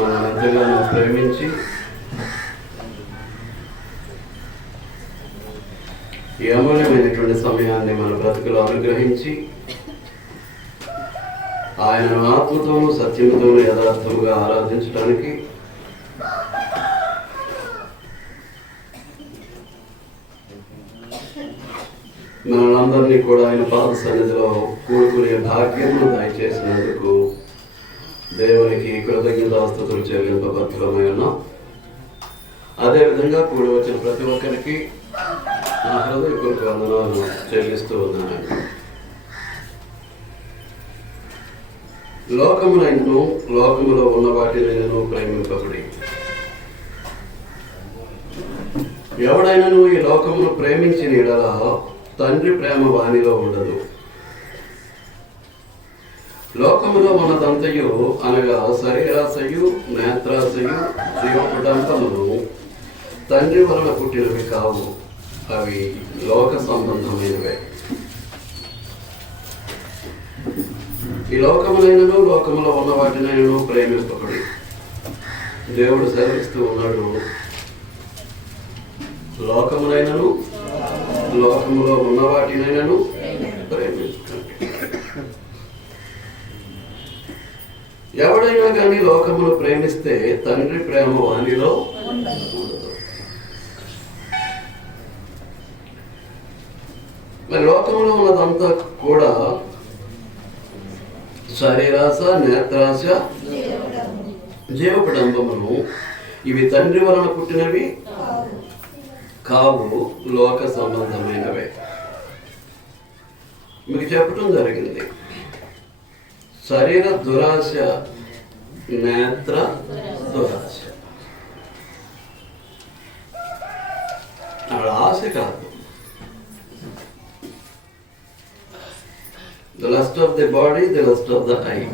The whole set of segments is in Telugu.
మనం ఎంతగానో ప్రేమించి ఈ అమూల్యమైనటువంటి సమయాన్ని మన బ్రతుకులో అనుగ్రహించి ఆయనను ఆత్మతోనూ సత్యముతోనూ యథార్థముగా ఆరాధించడానికి మనందరినీ కూడా ఆయన పాద సన్నిధిలో కూడుకునే భాగ్యమును దయచేసినందుకు దేవునికి కృతజ్ఞతాస్తుతులు చెల్లింపబద్ధమై ఉన్నాం. అదేవిధంగా కూడి వచ్చిన ప్రతి ఒక్కరికి నా హృదయపూర్వక వందనాలను చెల్లిస్తూ ఉన్నాను. లోకమునైనను లోకములో ఉన్న వాటినైనను ప్రేమింపబడి ఎవడైనను ఈ లోకమును ప్రేమించిన యెడల తండ్రి ప్రేమ వానిలో ఉండదు. లోకములో ఉన్నదంతయు అనగా శరీరాశయు, నేత్రాశయు, జీవపుటంకములు తండ్రి వలన పుట్టినవి కావు, అవి లోక సంబంధమైనవే. ఈ లోకములైనను లోకములో ఉన్న వాటినైనను ప్రేమింపబడి దేవుడు సెలవిస్తూ ఉన్నాడు, లోకములైనను లోకములో ఉన్న వాటినైనను ప్రేమించకండి. ఎవడైనా కానీ లోకమును ప్రేమిస్తే తండ్రి ప్రేమ వానిలో ఉండదు. మరి లోకములో ఉన్నదంతా కూడా శరీరాశ, నేత్రాశ, జీవపడంబములు ఇవి తండ్రి వలన పుట్టినవి కావు, లోక సంబంధమైనవే. మీకు చెప్పటం జరిగింది, శరీర దురాశ, నేత్ర దురాశ. ఆశ కాదు. The lust of the body, the lust of the eye.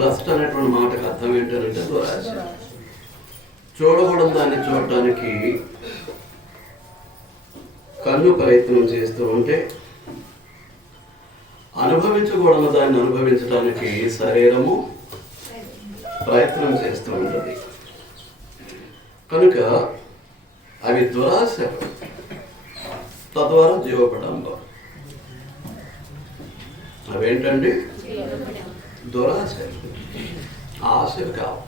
Lust అనేటువంటి మాటకు అర్థం ఏంటంటే దురాశ. చూడకూడని దాన్ని చూడటానికి కన్ను ప్రయత్నం చేస్తూ ఉంటే, అనుభవించకూడని దాన్ని అనుభవించడానికి శరీరము ప్రయత్నం చేస్తూ ఉంటుంది. కనుక అవి దురాశ, తద్వారా జీవపడంబం. అవేంటండి? దురాశ, ఆశలు కావు.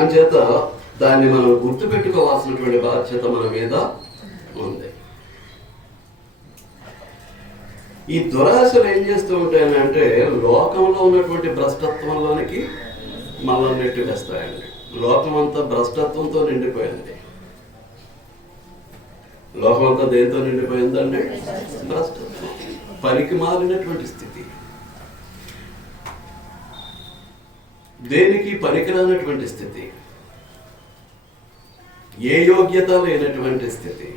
అంచేత దాన్ని మనం గుర్తుపెట్టుకోవాల్సినటువంటి బాధ్యత మన మీద ఉంది. ఈ దురాశలు ఏం చేస్తూ ఉంటాయనంటే లోకంలో ఉన్నటువంటి భ్రష్టత్వంలోనికి మనల్ని నెట్టి వేస్తాయండి. లోకం అంతా భ్రష్టత్వంతో నిండిపోయింది. లోకం అంతా దేంతో నిండిపోయిందండి? భ్రష్టత్వం, పనికి మారినటువంటి స్థితి, దేనికి పనికిరానటువంటి స్థితి, ఏ యోగ్యత లేనటువంటి స్థితి,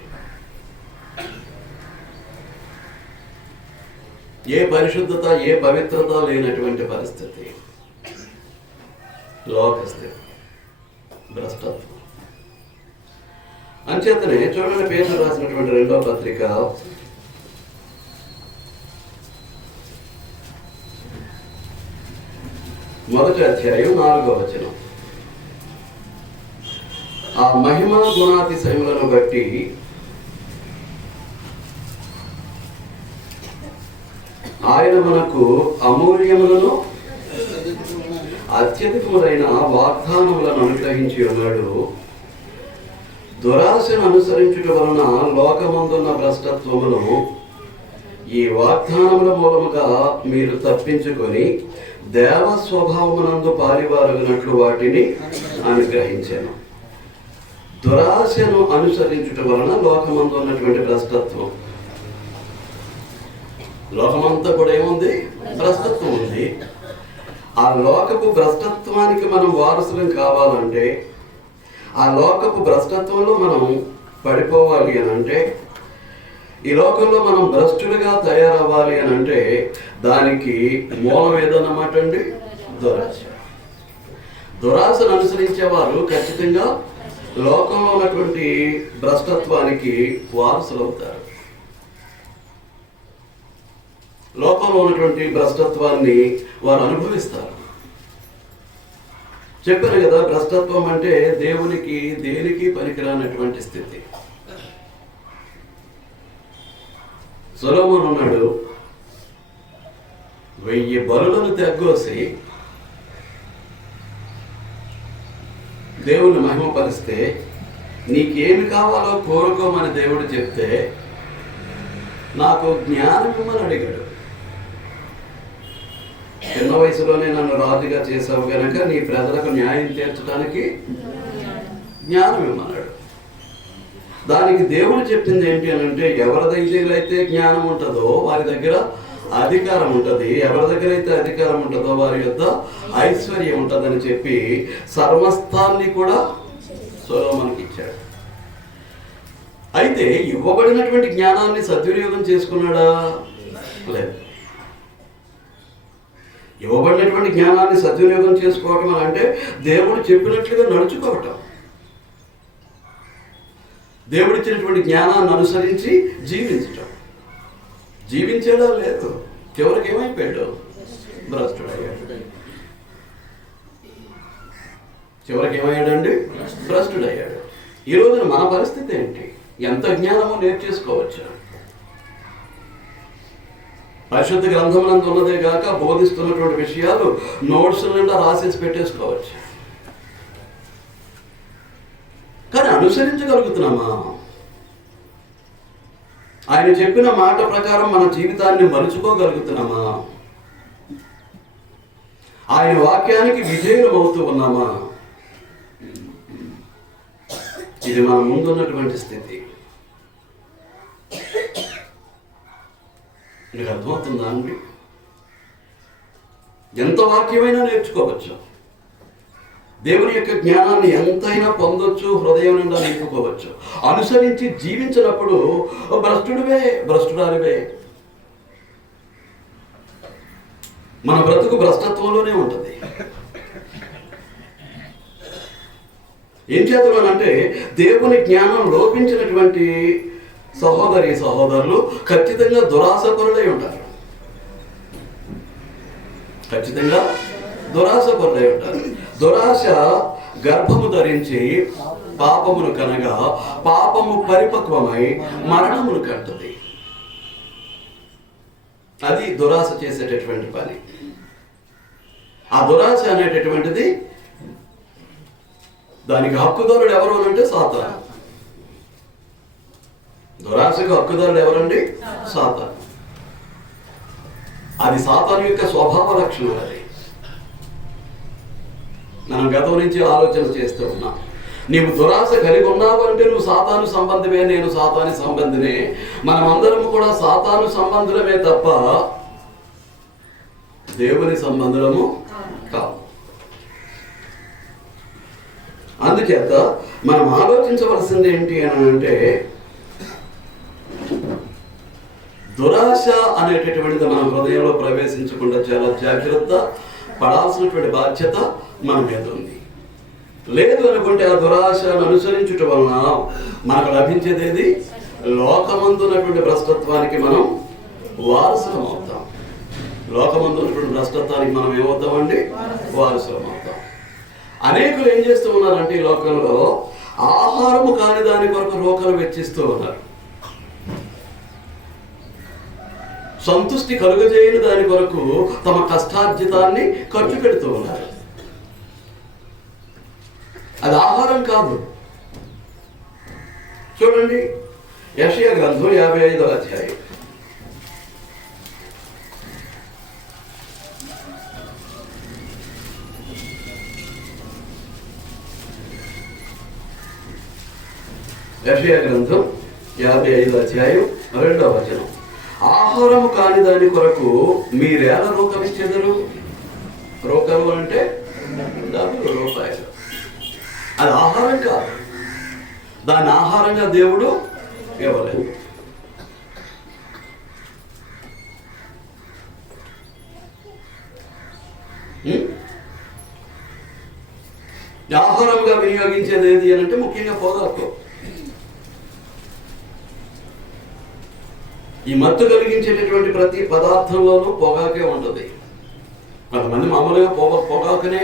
ఏ పరిశుద్ధత, ఏ పవిత్రత లేనటువంటి పరిస్థితి, లోకస్థితి, భ్రష్టత్వం. అంచేతనే చూడండి, పేతురు రాసినటువంటి 2వ పత్రిక 1వ అధ్యాయం 4వ వచనం. ఆ మహిమా గుణాతిశయములను బట్టి ఆయన మనకు అమూల్యములను అత్యధికములైన వాగ్దానములను అనుగ్రహించి ఉన్నాడు. దురాశను అనుసరించుట వలన లోకమందున్న భ్రష్టత్వమును ఈ వాగ్దానముల మూలముగా మీరు తప్పించుకొని దేవ స్వభావమునందు పారివారుగినట్లు వాటిని అనుగ్రహించాను. దురాశను అనుసరించుట వలన లోకమందు ఉన్నటువంటి భ్రష్టత్వం, లోకమంతా కూడా ఏముంది? భ్రష్టత్వం ఉంది. ఆ లోకపు భ్రష్టత్వానికి మనం వారసులం కావాలంటే, ఆ లోకపు భ్రష్టత్వంలో మనం పడిపోవాలి అని అంటే, ఈ లోకంలో మనం భ్రష్టులుగా తయారవ్వాలి అని అంటే దానికి మూలం ఏదన్నమాట అండి? దురాశ. దురాశను అనుసరించేవారు ఖచ్చితంగా లోకంలో ఉన్నటువంటి భ్రష్టత్వానికి వారసులు అవుతారు. లోకంలో ఉన్నటువంటి భ్రష్టత్వాన్ని వారు అనుభవిస్తారు. చెప్పాను కదా, భ్రష్టత్వం అంటే దేవునికి దేనికి పనికిరానటువంటి స్థితి. సొలొమోను ఉన్నాడు, 1000 బలులను తెగ్గోసి దేవుని మహిమపరిస్తే, నీకేమి కావాలో కోరుకోమని దేవుడు చెప్తే, నాకు జ్ఞానం ఇమ్మని అడిగాడు. చిన్న వయసులోనే నన్ను రాజుగా చేసావు కనుక నీ ప్రజలకు న్యాయం తీర్చడానికి జ్ఞానం ఇమ్మన్నాడు. దానికి దేవుడు చెప్పింది ఏంటి అని అంటే, ఎవరి దగ్గర అయితే జ్ఞానం ఉంటుందో వారి దగ్గర అధికారం ఉంటుంది, ఎవరి దగ్గర అయితే అధికారం ఉంటుందో వారి యొద్ద ఐశ్వర్యం ఉంటుందని చెప్పి సర్వస్థాన్ని కూడా సొలొమోనుకి ఇచ్చాడు. అయితే ఇవ్వబడినటువంటి జ్ఞానాన్ని సద్వినియోగం చేసుకున్నాడా? లేదు. ఇవ్వబడినటువంటి జ్ఞానాన్ని సద్వినియోగం చేసుకోవటం అని అంటే దేవుడు చెప్పినట్లుగా నడుచుకోవటం, దేవుడిచ్చినటువంటి జ్ఞానాన్ని అనుసరించి జీవించటం. జీవించేలా లేదు. చివరికి ఏమైపోయాడు? భ్రష్టుడయ్యాడు. చివరికి ఏమయ్యాడండి? భ్రష్టుడయ్యాడు. ఈ రోజున మన పరిస్థితి ఏంటి? ఎంత జ్ఞానమో నేర్చేసుకోవచ్చు. పరిశుద్ధ గ్రంథమునందు ఉన్నదే కాక బోధిస్తున్నటువంటి విషయాలు నోట్స్ నిండా రాసేసి పెట్టేసుకోవచ్చు. కానీ అనుసరించగలుగుతున్నామా? ఆయన చెప్పిన మాట ప్రకారం మన జీవితాన్ని మలుచుకోగలుగుతున్నామా? ఆయన వాక్యానికి విధేయులం అవుతూ ఉన్నామా? ఇది మన ముందున్నటువంటి స్థితి. మీకు అర్థమవుతుందా అండి? ఎంత వాక్యమైనా నేర్చుకోవచ్చు, దేవుని యొక్క జ్ఞానాన్ని ఎంతైనా పొందొచ్చు, హృదయం నిండా నింపుకోవచ్చు. అనుసరించి జీవించినప్పుడు భ్రష్టుడివే, భ్రష్టురాలివే. మన బ్రతుకు భ్రష్టత్వంలోనే ఉంటుంది. ఏం చేద్దామనంటే, దేవుని జ్ఞానం లోపించినటువంటి సహోదరి సహోదరులు ఖచ్చితంగా దురాశపరులై ఉంటారు. ఖచ్చితంగా దురాశపరులై ఉంటారు. దురాశ గర్భము ధరించి పాపమును కనగా పాపము పరిపక్వమై మరణమును కంటుంది. అది దురాశ చేసేటటువంటి పని. ఆ దురాశ అనేటటువంటిది, దానికి హక్కుదారుడు ఎవరు అంటే సాతాను. దురాశకు హక్కుదారుడు ఎవరండి? సాతాను. అది సాతాను యొక్క స్వభావ లక్షణం. అది మనం గతం నుంచి ఆలోచన చేస్తూ ఉన్నాం. నీవు దురాశ కలిగి ఉన్నావు అంటే నువ్వు సాతాను సంబంధమే, నేను సాతాను సంబంధినే. మనమందరము కూడా సాతాను సంబంధులమే తప్ప దేవుని సంబంధులము కాదు. అందుచేత మనం ఆలోచించవలసింది ఏంటి అని అంటే, దురాశ అనేటటువంటిది మన హృదయంలో ప్రవేశించకుండా చాలా జాగ్రత్త పడాల్సినటువంటి బాధ్యత మన మీద ఉంది. లేదు అనుకుంటే ఆ దురాశను అనుసరించుట వలన మనకు లభించేది ఏది? లోకమందున్నటువంటి భ్రష్టత్వానికి మనం వారసులం అవుతాం. లోకమందున్నటువంటి భ్రష్టత్వానికి మనం ఏమవుతామండి? వారసులం అవుతాం. అనేకులు ఏం చేస్తూ ఉన్నారంటే, ఈ లోకంలో ఆహారము కాని దాని కొరకు రోకలు వెచ్చిస్తూ ఉన్నారు. సంతృష్టి కలుగజేయని దాని కొరకు తమ కష్టార్జితాన్ని ఖర్చు పెడుతూ ఉన్నారు. అది ఆహారం కాదు. చూడండి, యెషయా గ్రంథం 55వ అధ్యాయం. యెషయా గ్రంథం 55వ అధ్యాయం 2వ వచనం. ఆహారము కాని దాని కొరకు మీరేలా రూకమిచ్చేదరు? రూకము అంటే రూపాయలు. అది ఆహారం కాదు. దాన్ని ఆహారంగా దేవుడు ఇవ్వలేదు. ఆహారంగా వినియోగించేది ఏది అని అంటే ముఖ్యంగా పొగాకు. ఈ మత్తు కలిగించేటటువంటి ప్రతి పదార్థంలోనూ పొగాకే ఉంటుంది. కొంతమంది మామూలుగా పొగాకునే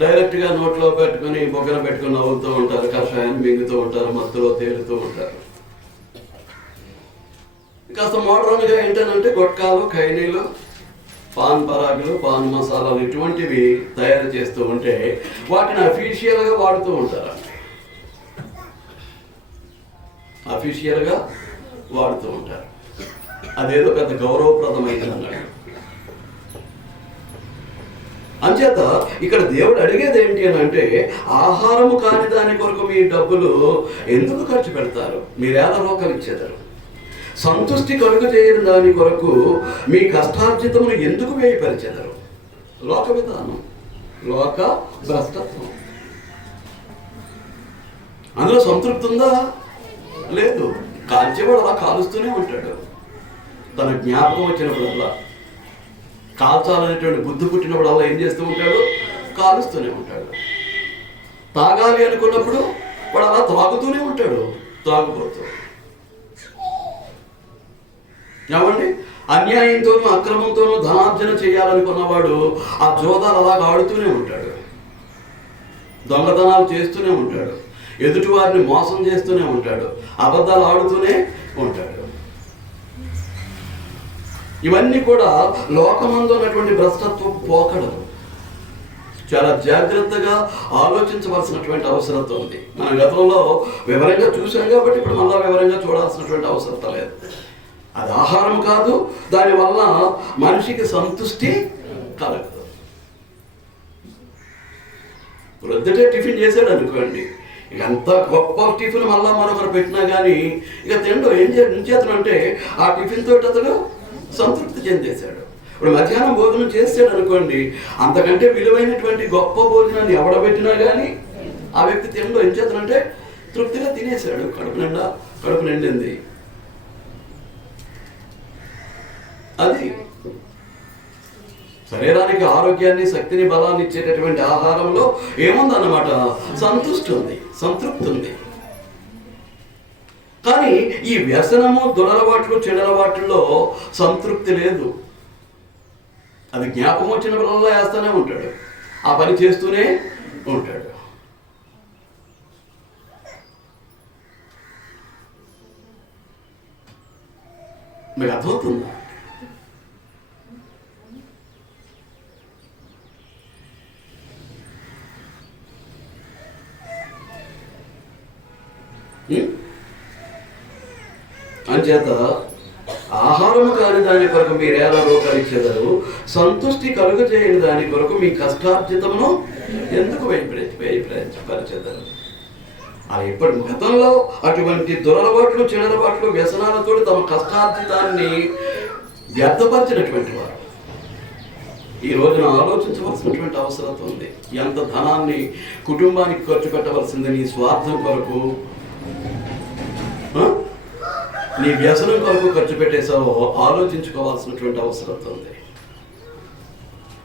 డైరెక్ట్గా నోట్లో పెట్టుకుని బొగ్గన పెట్టుకుని నవ్వుతూ ఉంటారు, కషాయాన్ని మింగుతూ ఉంటారు, మత్తులో తేలుతూ ఉంటారు. కాస్త మోడర్న్గా ఏంటంటే గుట్కాలు, ఖైనీలు, పాన్ పరాగులు, పాన్ మసాలాలు ఇటువంటివి తయారు చేస్తూ ఉంటే వాటిని అఫీషియల్గా వాడుతూ ఉంటారండి. అఫీషియల్గా వాడుతూ ఉంటారు. అదేదో పెద్ద గౌరవప్రదమైనది అన్నాడు. అంచేత ఇక్కడ దేవుడు అడిగేది ఏంటి అని అంటే, ఆహారము కాని దాని కొరకు మీ డబ్బులు ఎందుకు ఖర్చు పెడతారు? మీరేలా రోకలు ఇచ్చేదారు? సంతుష్టి కలుగు చేయని దాని కొరకు మీ కష్టార్జితమును ఎందుకు వ్యయపరిచెదరు? లోక విధానం, లోక భ్రష్టత్వం. అందులో సంతృప్తి ఉందా? లేదు. కాల్చేవాడు అలా కాలుస్తూనే ఉంటాడు. తన జ్ఞాపకం వచ్చినప్పుడల్లా, కాల్చాలనేటువంటి బుద్ధి పుట్టినప్పుడల్లా ఏం చేస్తూ ఉంటాడు? కాలుస్తూనే ఉంటాడు. తాగాలి అనుకున్నప్పుడు వాడు అలా తాగుతూనే ఉంటాడు, తాగుబోతూ. ఏమండి, అన్యాయంతోనూ అక్రమంతోనూ ధనార్జన చేయాలనుకున్నవాడు ఆ జోదాలు అలాగా ఆడుతూనే ఉంటాడు, దొంగతనాలు చేస్తూనే ఉంటాడు, ఎదుటి వారిని మోసం చేస్తూనే ఉంటాడు, అబద్ధాలు ఆడుతూనే ఉంటాడు. ఇవన్నీ కూడా లోకమందు ఉన్నటువంటి భ్రష్టత్వపు పోకడలు. చాలా జాగ్రత్తగా ఆలోచించవలసినటువంటి అవసరత ఉంది. మన గతంలో వివరంగా చూసాం కాబట్టి ఇప్పుడు మళ్ళా వివరంగా చూడాల్సినటువంటి అవసరత లేదు. అది ఆహారం కాదు, దానివల్ల మనిషికి సంతృష్టి కలగదు. ప్రొద్దుటే టిఫిన్ చేశాడు అనుకోండి, ఇక అంత గొప్ప టిఫిన్ మళ్ళా మరొకరు పెట్టినా కానీ ఇక తిండు ఏం చేతనంటే ఆ టిఫిన్ తోటి అతడు సంతృప్తి చెందేశాడు. ఇప్పుడు మధ్యాహ్నం భోజనం చేసాడు అనుకోండి, అంతకంటే విలువైనటువంటి గొప్ప భోజనాన్ని ఎవడబెట్టినా కానీ ఆ వ్యక్తి తిండు ఏం చేతనంటే తృప్తిగా తినేశాడు, కడుపు నిండింది. అది శరీరానికి ఆరోగ్యాన్ని, శక్తిని, బలాన్ని ఇచ్చేటటువంటి ఆహారంలో ఏముందన్నమాట? సంతృప్తి ఉంది. కానీ ఈ వ్యసనము, దురలవాట్లు, చెడలవాట్లలో సంతృప్తి లేదు. అది జ్ఞాపకం వచ్చినప్పుడల్లా వేస్తూనే ఉంటాడు, ఆ పని చేస్తూనే ఉంటాడు. మీకు అర్థమవుతుందా? అంచేత ఆహారము కాని దాని కొరకు మీరు ఎలా రోగాలు ఇచ్చేదారు? సంతృష్టి కలుగు చేయని దాని కొరకు మీ కష్టార్జితమును ఎందుకు వ్యయపరిచేదారు? అది ఇప్పటి గతంలో అటువంటి దురలవాట్లు, చెడలవాట్లు, వ్యసనాలతో తమ కష్టార్జితాన్ని వ్యర్థపరిచినటువంటి వారు ఈ రోజున ఆలోచించవలసినటువంటి అవసరం ఉంది. ఎంత ధనాన్ని కుటుంబానికి ఖర్చు పెట్టవలసింది నీ స్వార్థం కొరకు, నీ వ్యసనం కొరకు ఖర్చు పెట్టేసావో ఆలోచించుకోవాల్సినటువంటి అవసరం ఉంది.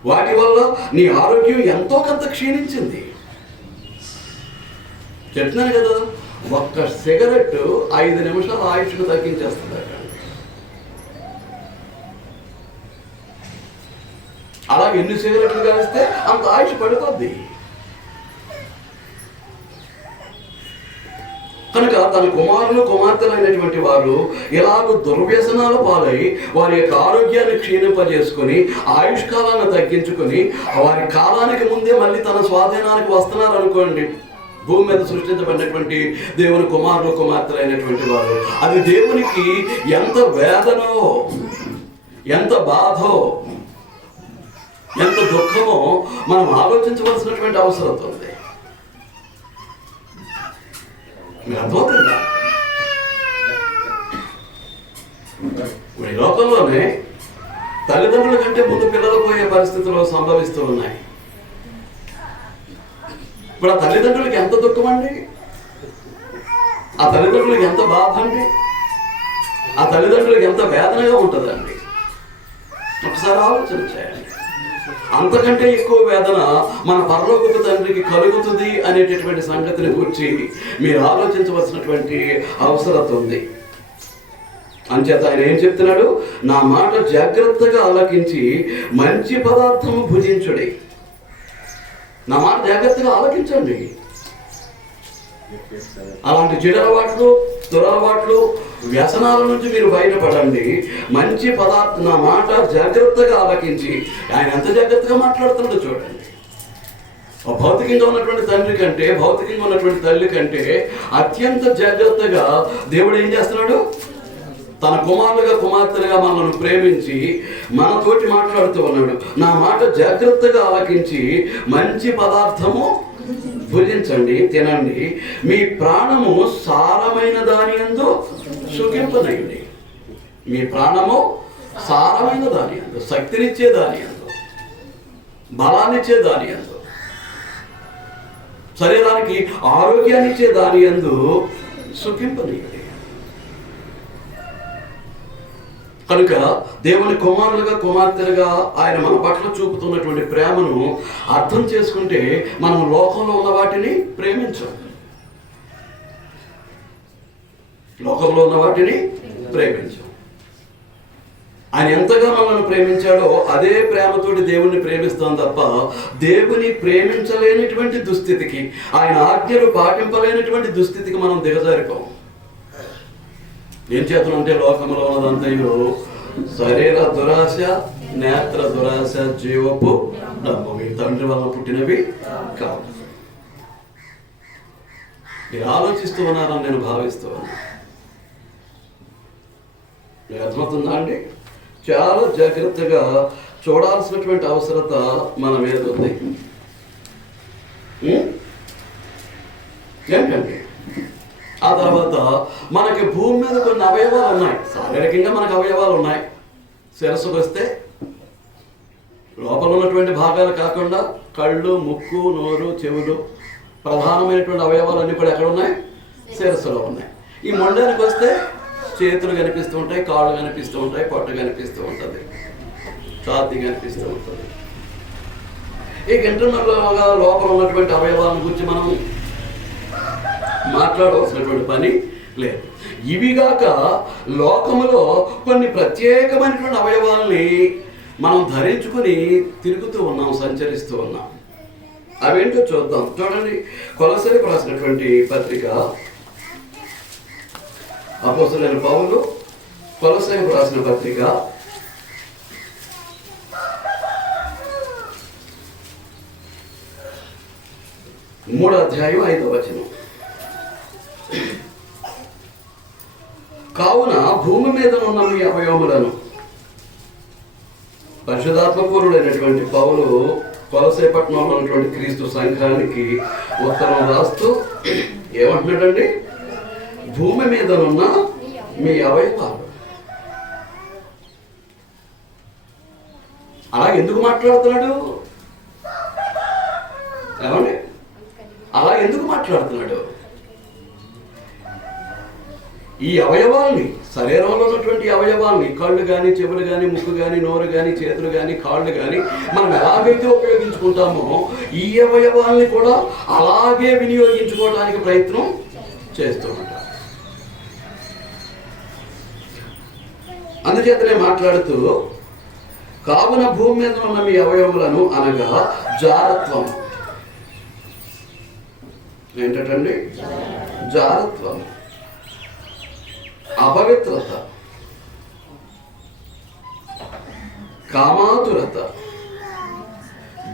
వాటి వల్ల నీ ఆరోగ్యం ఎంతో కొంత క్షీణించింది. చెప్తున్నాను కదా, ఒక్క సిగరెట్ 5 నిమిషాల ఆయుష్ను తగ్గించేస్తుంది. అలాగే ఎన్ని సిగరెట్లు కాలిస్తే అంత ఆయుష్ పడుతుంది. కనుక తన కుమారులు, కుమార్తెలైనటువంటి వారు ఇలాగ దుర్వ్యసనాల పాలై వారి యొక్క ఆరోగ్యాన్ని క్షీణింపజేసుకొని, ఆయుష్కాలాన్ని తగ్గించుకొని, వారి కాలానికి ముందే మళ్ళీ తన స్వాధీనానికి వస్తున్నారు అనుకోండి. భూమి మీద సృష్టించబడినటువంటి దేవుని కుమారులు, కుమార్తెలైనటువంటి వారు, అది దేవునికి ఎంత వేదనో, ఎంత బాధో, ఎంత దుఃఖమో మనం ఆలోచించవలసినటువంటి అవసరం ఉంది. మీరు అర్థమవుతుందా? ఈ లోకంలోనే తల్లిదండ్రుల కంటే ముందు పిల్లలు పోయే పరిస్థితులు సంభవిస్తూ ఉన్నాయి. ఇప్పుడు ఆ తల్లిదండ్రులకి ఎంత దుఃఖం అండి, ఆ తల్లిదండ్రులకి ఎంత బాధ అండి, ఆ తల్లిదండ్రులకి ఎంత వేదనగా ఉంటుందండి. ఒకసారి ఆలోచన చేయండి. అంతకంటే ఎక్కువ వేదన మన పరలోకపు తండ్రికి కలుగుతుంది అనేటటువంటి సంగతిని గురించి మీరు ఆలోచించవలసినటువంటి అవసరం ఉంది. అంచేత ఆయన ఏం చెప్తున్నాడు? నా మాట జాగ్రత్తగా ఆలకించి మంచి పదార్థము భుజించుడి. నా మాట జాగ్రత్తగా ఆలకించండి. అలాంటి చెడు అలవాట్లు, దురలవాట్లు, వ్యసనాల నుంచి మీరు బయటపడండి. మంచి పదార్థం, నా మాట జాగ్రత్తగా ఆలకించి, ఆయన ఎంత జాగ్రత్తగా మాట్లాడుతున్నాడో చూడండి. భౌతికంగా ఉన్నటువంటి తండ్రి కంటే, భౌతికంగా ఉన్నటువంటి తల్లి కంటే అత్యంత జాగ్రత్తగా దేవుడు ఏం చేస్తున్నాడు? తన కుమారులుగా, కుమార్తెలుగా మనల్ని ప్రేమించి మనతోటి మాట్లాడుతూ ఉన్నాడు. నా మాట జాగ్రత్తగా ఆలకించి మంచి పదార్థము భుజించండి, తినండి, మీ ప్రాణము సారమైన దాని యందు సుఖింపనయండి. మీ ప్రాణము సారమైన దాని యందు, శక్తినిచ్చే దాని యందు, బలాన్నిచ్చే దాని యందు, శరీరానికి ఆరోగ్యాన్ని ఇచ్చే దాని యందు సుఖింపనీయండి. కనుక దేవుని కుమారులుగా, కుమార్తెలుగా ఆయన మన పట్ల చూపుతున్నటువంటి ప్రేమను అర్థం చేసుకుంటే మనం లోకంలో ఉన్న వాటిని ప్రేమించాం. లోకంలో ఉన్న వాటిని ప్రేమించాం. ఆయన ఎంతగా మనల్ని ప్రేమించాడో అదే ప్రేమతోటి దేవుణ్ణి ప్రేమిస్తాం తప్ప దేవుని ప్రేమించలేనటువంటి దుస్థితికి, ఆయన ఆజ్ఞలు పాటింపలేనటువంటి దుస్థితికి మనం దిగజారిపోం. ఏం చేతనంటే లోకంలో ఉన్నదంతయో శరీర దురాశ, నేత్ర దురాశ, జీవపు డబ్బు, తండ్రి వల్ల పుట్టినవి కావు. మీరు ఆలోచిస్తూ ఉన్నారని నేను భావిస్తూ ఉన్నాను. మీకు అర్థమవుతుందా అండి? చాలా జాగ్రత్తగా చూడాల్సినటువంటి అవసరత మన మీద ఉంది. ఏంటండి? ఆ తర్వాత మనకి భూమి మీద కొన్ని అవయవాలు ఉన్నాయి. శారీరకంగా మనకు అవయవాలు ఉన్నాయి. శిరస్సుకు వస్తే లోపల ఉన్నటువంటి భాగాలు కాకుండా కళ్ళు, ముక్కు, నోరు, చెవులు, ప్రధానమైనటువంటి అవయవాలన్నీ కూడా ఎక్కడ ఉన్నాయి? శిరస్సులో ఉన్నాయి. ఈ మొండానికి వస్తే చేతులు కనిపిస్తూ ఉంటాయి, కాళ్ళు కనిపిస్తూ ఉంటాయి, పొట్ట కనిపిస్తూ ఉంటుంది, ఛాతీ కనిపిస్తూ ఉంటుంది. ఈ ఇంటర్నల్గా లోపల ఉన్నటువంటి అవయవాలను గురించి మనం మాట్లాడవలసినటువంటి పని లేదు. ఇవిగాక లోకములో కొన్ని ప్రత్యేకమైనటువంటి అవయవాల్ని మనం ధరించుకుని తిరుగుతూ ఉన్నాం, సంచరిస్తూ ఉన్నాం. అవేంటో చూద్దాం. చూడండి, కొలస్సీలకు రాసినటువంటి పత్రిక, అపోస్తలుడైన పౌలు కొలస్సీలకు రాసిన పత్రిక 3వ అధ్యాయం 5వ వచనం. కావున భూమి మీద ఉన్న మీ అవయవములను, పరిశుద్ధాత్మపూర్ణుడైనటువంటి పౌలు కొలస్సీ పట్టణంలో ఉన్నటువంటి క్రీస్తు సంఘానికి ఉత్తరం రాస్తూ ఏమంటున్నాడండి? భూమి మీద ఉన్న మీ అవయవాలు. అలా ఎందుకు మాట్లాడుతున్నాడు? ఏమండి? అలా ఎందుకు మాట్లాడుతున్నాడు? ఈ అవయవాల్ని, శరీరంలో ఉన్నటువంటి అవయవాల్ని, కళ్ళు కానీ, చెవులు కానీ, ముక్కు కానీ, నోరు కానీ, చేతులు కానీ, కాళ్ళు కానీ మనం ఎలాగైతే ఉపయోగించుకుంటామో ఈ అవయవాల్ని కూడా అలాగే వినియోగించుకోవడానికి ప్రయత్నం చేస్తూ ఉంటాం. అందుచేతనే మాట్లాడుతూ, కావున భూమి మీద ఉన్న మీ అవయవములను, అనగా జారత్వం. ఏంటండి? జారత్వం, అపవిత్రత, కామాతురత,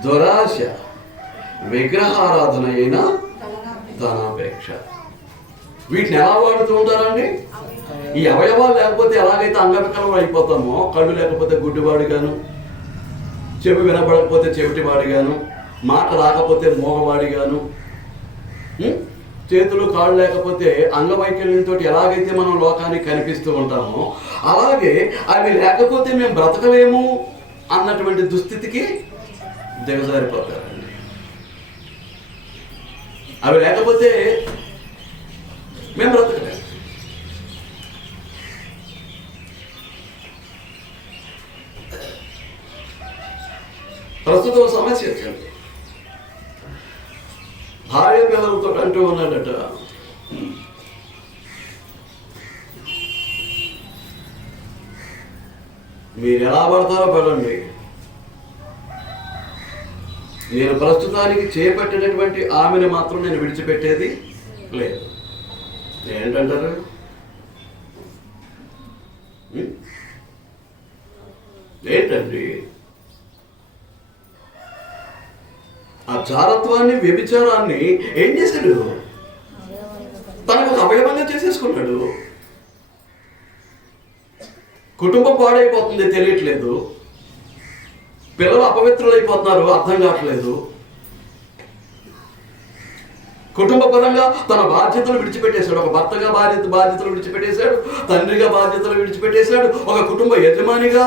దురాశ, విగ్రహారాధన అయిన ధనాపేక్ష. వీటిని ఎలా వాడుతూ ఉంటారండి? ఈ అవయవాలు లేకపోతే ఎలాగైతే అంగవికలం అయిపోతామో, కళ్ళు లేకపోతే గుడ్డివాడిగాను, చెవి వినపడకపోతే చెవిటివాడిగాను, మాట రాకపోతే మోగవాడిగాను, చేతులు కాళ్ళు లేకపోతే అంగవైకల్యంతో ఎలాగైతే మనం లోకానికి కనిపిస్తూ ఉంటామో అలాగే అవి లేకపోతే మేము బ్రతకలేము అన్నటువంటి దుస్థితికి దిగజారిపోతారండి. అవి లేకపోతే మేము బ్రతకలేము. ప్రస్తుతం సమస్య వచ్చింది. భార్య పిల్లలతో అంటూ ఉన్నాడట, మీరు ఎలా పడతారో పడండి, నేను ప్రస్తుతానికి చేపట్టినటువంటి ఆమెను మాత్రం నేను విడిచిపెట్టేది లేదు. ఏంటంటారు? ఏంటండి? ఆ జారత్వాన్ని, వ్యభిచారాన్ని ఏం చేశాడు? తనకు ఒక అవయవంగా చేసేసుకున్నాడు. కుటుంబం పాడైపోతుంది, తెలియట్లేదు. పిల్లలు అపవిత్రులైపోతున్నారు, అర్థం కావట్లేదు. కుటుంబ పరంగా తన బాధ్యతలు విడిచిపెట్టేశాడు. ఒక భర్తగా బాధ్యతలు విడిచిపెట్టేశాడు, తండ్రిగా బాధ్యతలు విడిచిపెట్టేశాడు, ఒక కుటుంబ యజమానిగా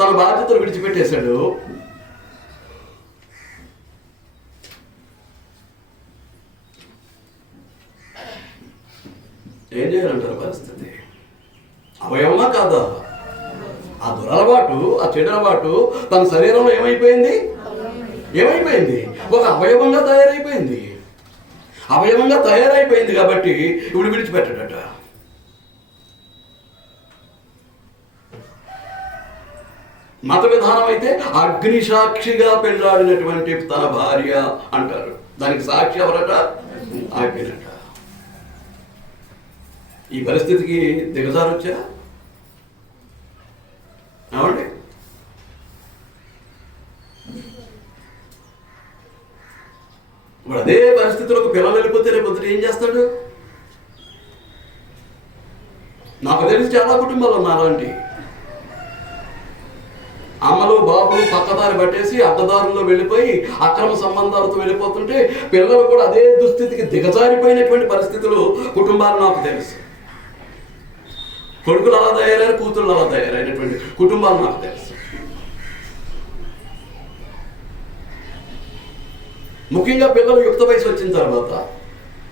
తన బాధ్యతలు విడిచిపెట్టేశాడు. ఏం చేయాలంటారు పరిస్థితి? అవయవమా కాదా? ఆ దురలవాటు, ఆ చెడలవాటు తన శరీరంలో ఏమైపోయింది? ఒక అవయవంగా తయారైపోయింది. అవయవంగా తయారైపోయింది కాబట్టి ఇప్పుడు విడిచిపెట్టాడట. మత విధానం అయితే అగ్ని సాక్షిగా పెళ్ళాడినటువంటి తన భార్య అంటారు. దానికి సాక్షి ఎవరట? అగ్నిట. ఈ పరిస్థితికి దిగజారొచ్చా? ఏమండి? ఇప్పుడు అదే పరిస్థితులకు పిల్లలు వెళ్ళిపోతే రేపు పొద్దుట ఏం చేస్తాడు? నాకు తెలిసి చాలా కుటుంబాలు ఉన్నారు అలాంటి. అమ్మలు బాబులు పక్కదారి పట్టేసి అడ్డదారుల్లో వెళ్ళిపోయి అక్రమ సంబంధాలతో వెళ్ళిపోతుంటే పిల్లలు కూడా అదే దుస్థితికి దిగజారిపోయినటువంటి పరిస్థితులు కుటుంబాలు నాకు తెలుసు. కొడుకులు అలా తయారైన, కూతుళ్ళు అలా తయారైనటువంటి కుటుంబాలు నాకు తెలుసు. ముఖ్యంగా పిల్లలు యుక్త వయసు వచ్చిన తర్వాత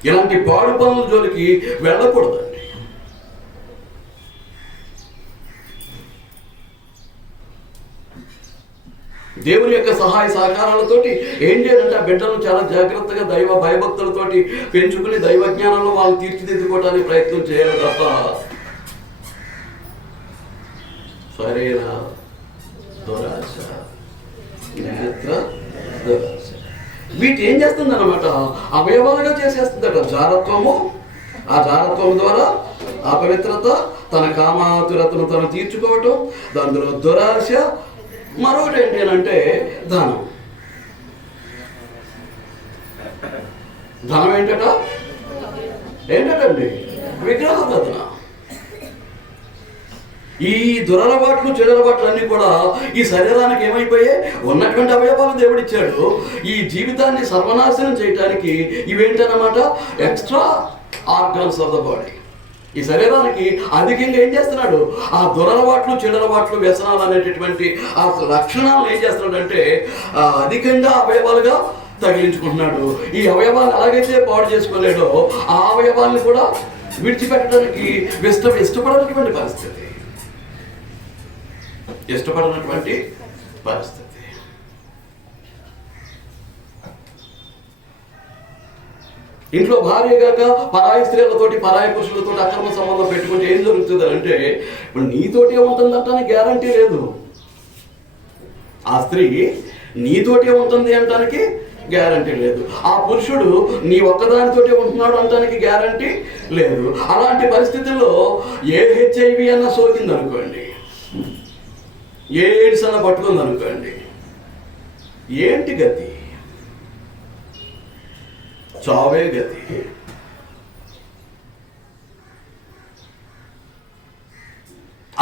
ఇలాంటి పాడు పనుల జోలికి వెళ్ళకూడదండి. దేవుని యొక్క సహాయ సహకారాలతోటి ఏం చేయాలంటే ఆ బిడ్డలను చాలా జాగ్రత్తగా దైవ భయభక్తులతోటి పెంచుకుని దైవ జ్ఞానంలో వాళ్ళు తీర్చిదిద్దుకోవడానికి ప్రయత్నం చేయాలి తప్ప సరైన దురాశ, నేత్ర దురాశ వీటి ఏం చేస్తుంది అన్నమాట? అవయవాలుగా చేసేస్తుందట. జారత్వము, ఆ జారత్వం ద్వారా అపవిత్రత, తన కామాతురతను తను తీర్చుకోవటం, దానిలో దురాశ, మరొకటి ఏంటి అంటే ధనం. ధనం ఏంటండి? విగ్రహారాధన. ఈ దురలవాట్లు, చెడలవాట్లు అన్నీ కూడా ఈ శరీరానికి ఏమైపోయాయి? ఉన్నటువంటి అవయవాలు దేవుడిచ్చాడు. ఈ జీవితాన్ని సర్వనాశనం చేయటానికి ఇవేంటన్నమాట? Extra organs of the body. ఈ శరీరానికి అధికంగా ఏం చేస్తున్నాడు? ఆ దురలవాట్లు, చెడలవాట్లు, వ్యసనాలు అనేటటువంటి ఆ లక్షణాలను ఏం చేస్తున్నాడు అంటే అధికంగా అవయవాలుగా తగిలించుకుంటున్నాడు. ఈ అవయవాన్ని ఎలాగైతే పాడు చేసుకోలేడో ఆ అవయవాన్ని కూడా విడిచిపెట్టడానికి ఇష్టపడనటువంటి పరిస్థితి. ఇంట్లో భార్య గాక పరాయి స్త్రీలతోటి, పరాయి పురుషులతో అక్రమ సంబంధం పెట్టుకుంటే ఏం జరుగుతుంది అంటే ఇప్పుడు నీతోటే ఉంటుందంటానికి గ్యారంటీ లేదు. ఆ స్త్రీ నీతోటే ఉంటుంది అంటానికి గ్యారంటీ లేదు. ఆ పురుషుడు నీ ఒక్కదానితోటే ఉంటున్నాడు అంటానికి గ్యారంటీ లేదు. అలాంటి పరిస్థితుల్లో ఏ హెచ్ఐవి అన్న సోకింది అనుకోండి, ఏ ఎయిడ్స్ అన్న పట్టుకుంది అనుకోండి, ఏంటి గతి? చావే గతి.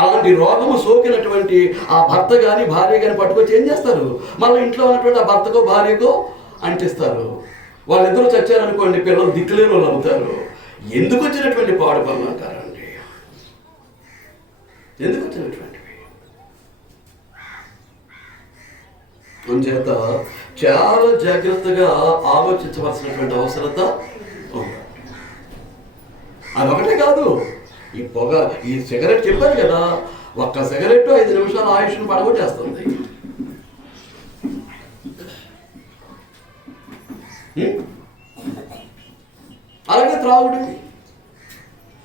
అలాంటి రోగము సోకినటువంటి ఆ భర్త కానీ భార్య కానీ పట్టుకొచ్చి ఏం చేస్తారు? మళ్ళీ ఇంట్లో ఉన్నటువంటి ఆ భర్తకో భార్యకో అంటిస్తారు. వాళ్ళిద్దరూ చచ్చారనుకోండి, పిల్లలు దిక్కులేని వాళ్ళు అవుతారు. ఎందుకు వచ్చినటువంటి పాడు పనులు అంటారండి? ఎందుకు వచ్చినటువంటివి? అందుచేత చాలా జాగ్రత్తగా ఆలోచించవలసినటువంటి అవసరత ఉంది. అదొకటే కాదు, ఈ పొగ, ఈ సిగరెట్ చెప్పారు కదా, ఒక్క సిగరెట్ 5 నిమిషాల ఆయుష్ను పడగొట్టేస్తుంది. అలాగే త్రాగుడు,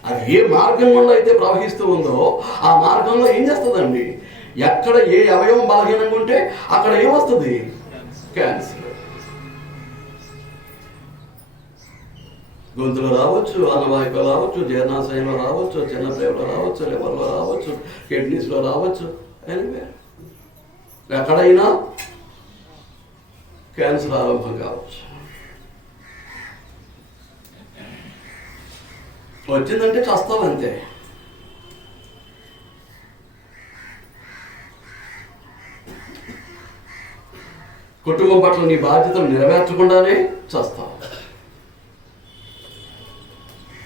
అది ఏ మార్గం వల్ల అయితే ప్రవహిస్తూ ఉందో ఆ మార్గంలో ఏం చేస్తుందండి? ఎక్కడ ఏ అవయవం బలహీనంగా ఉంటే అక్కడ ఏమొస్తుంది? క్యాన్సర్. గొంతులో రావచ్చు, అన్నవాహికలో రావచ్చు, జీర్ణాశయంలో రావచ్చు, చిన్న ప్రేమలో రావచ్చు, లివర్లో రావచ్చు, కిడ్నీస్లో రావచ్చు, ఎనీవేర్ ఎక్కడైనా క్యాన్సర్ ఆరంభం కావచ్చు. వచ్చిందంటే చస్తావంతే. కుటుంబం పట్ల నీ బాధ్యతలు నెరవేర్చకుండానే చస్తావు.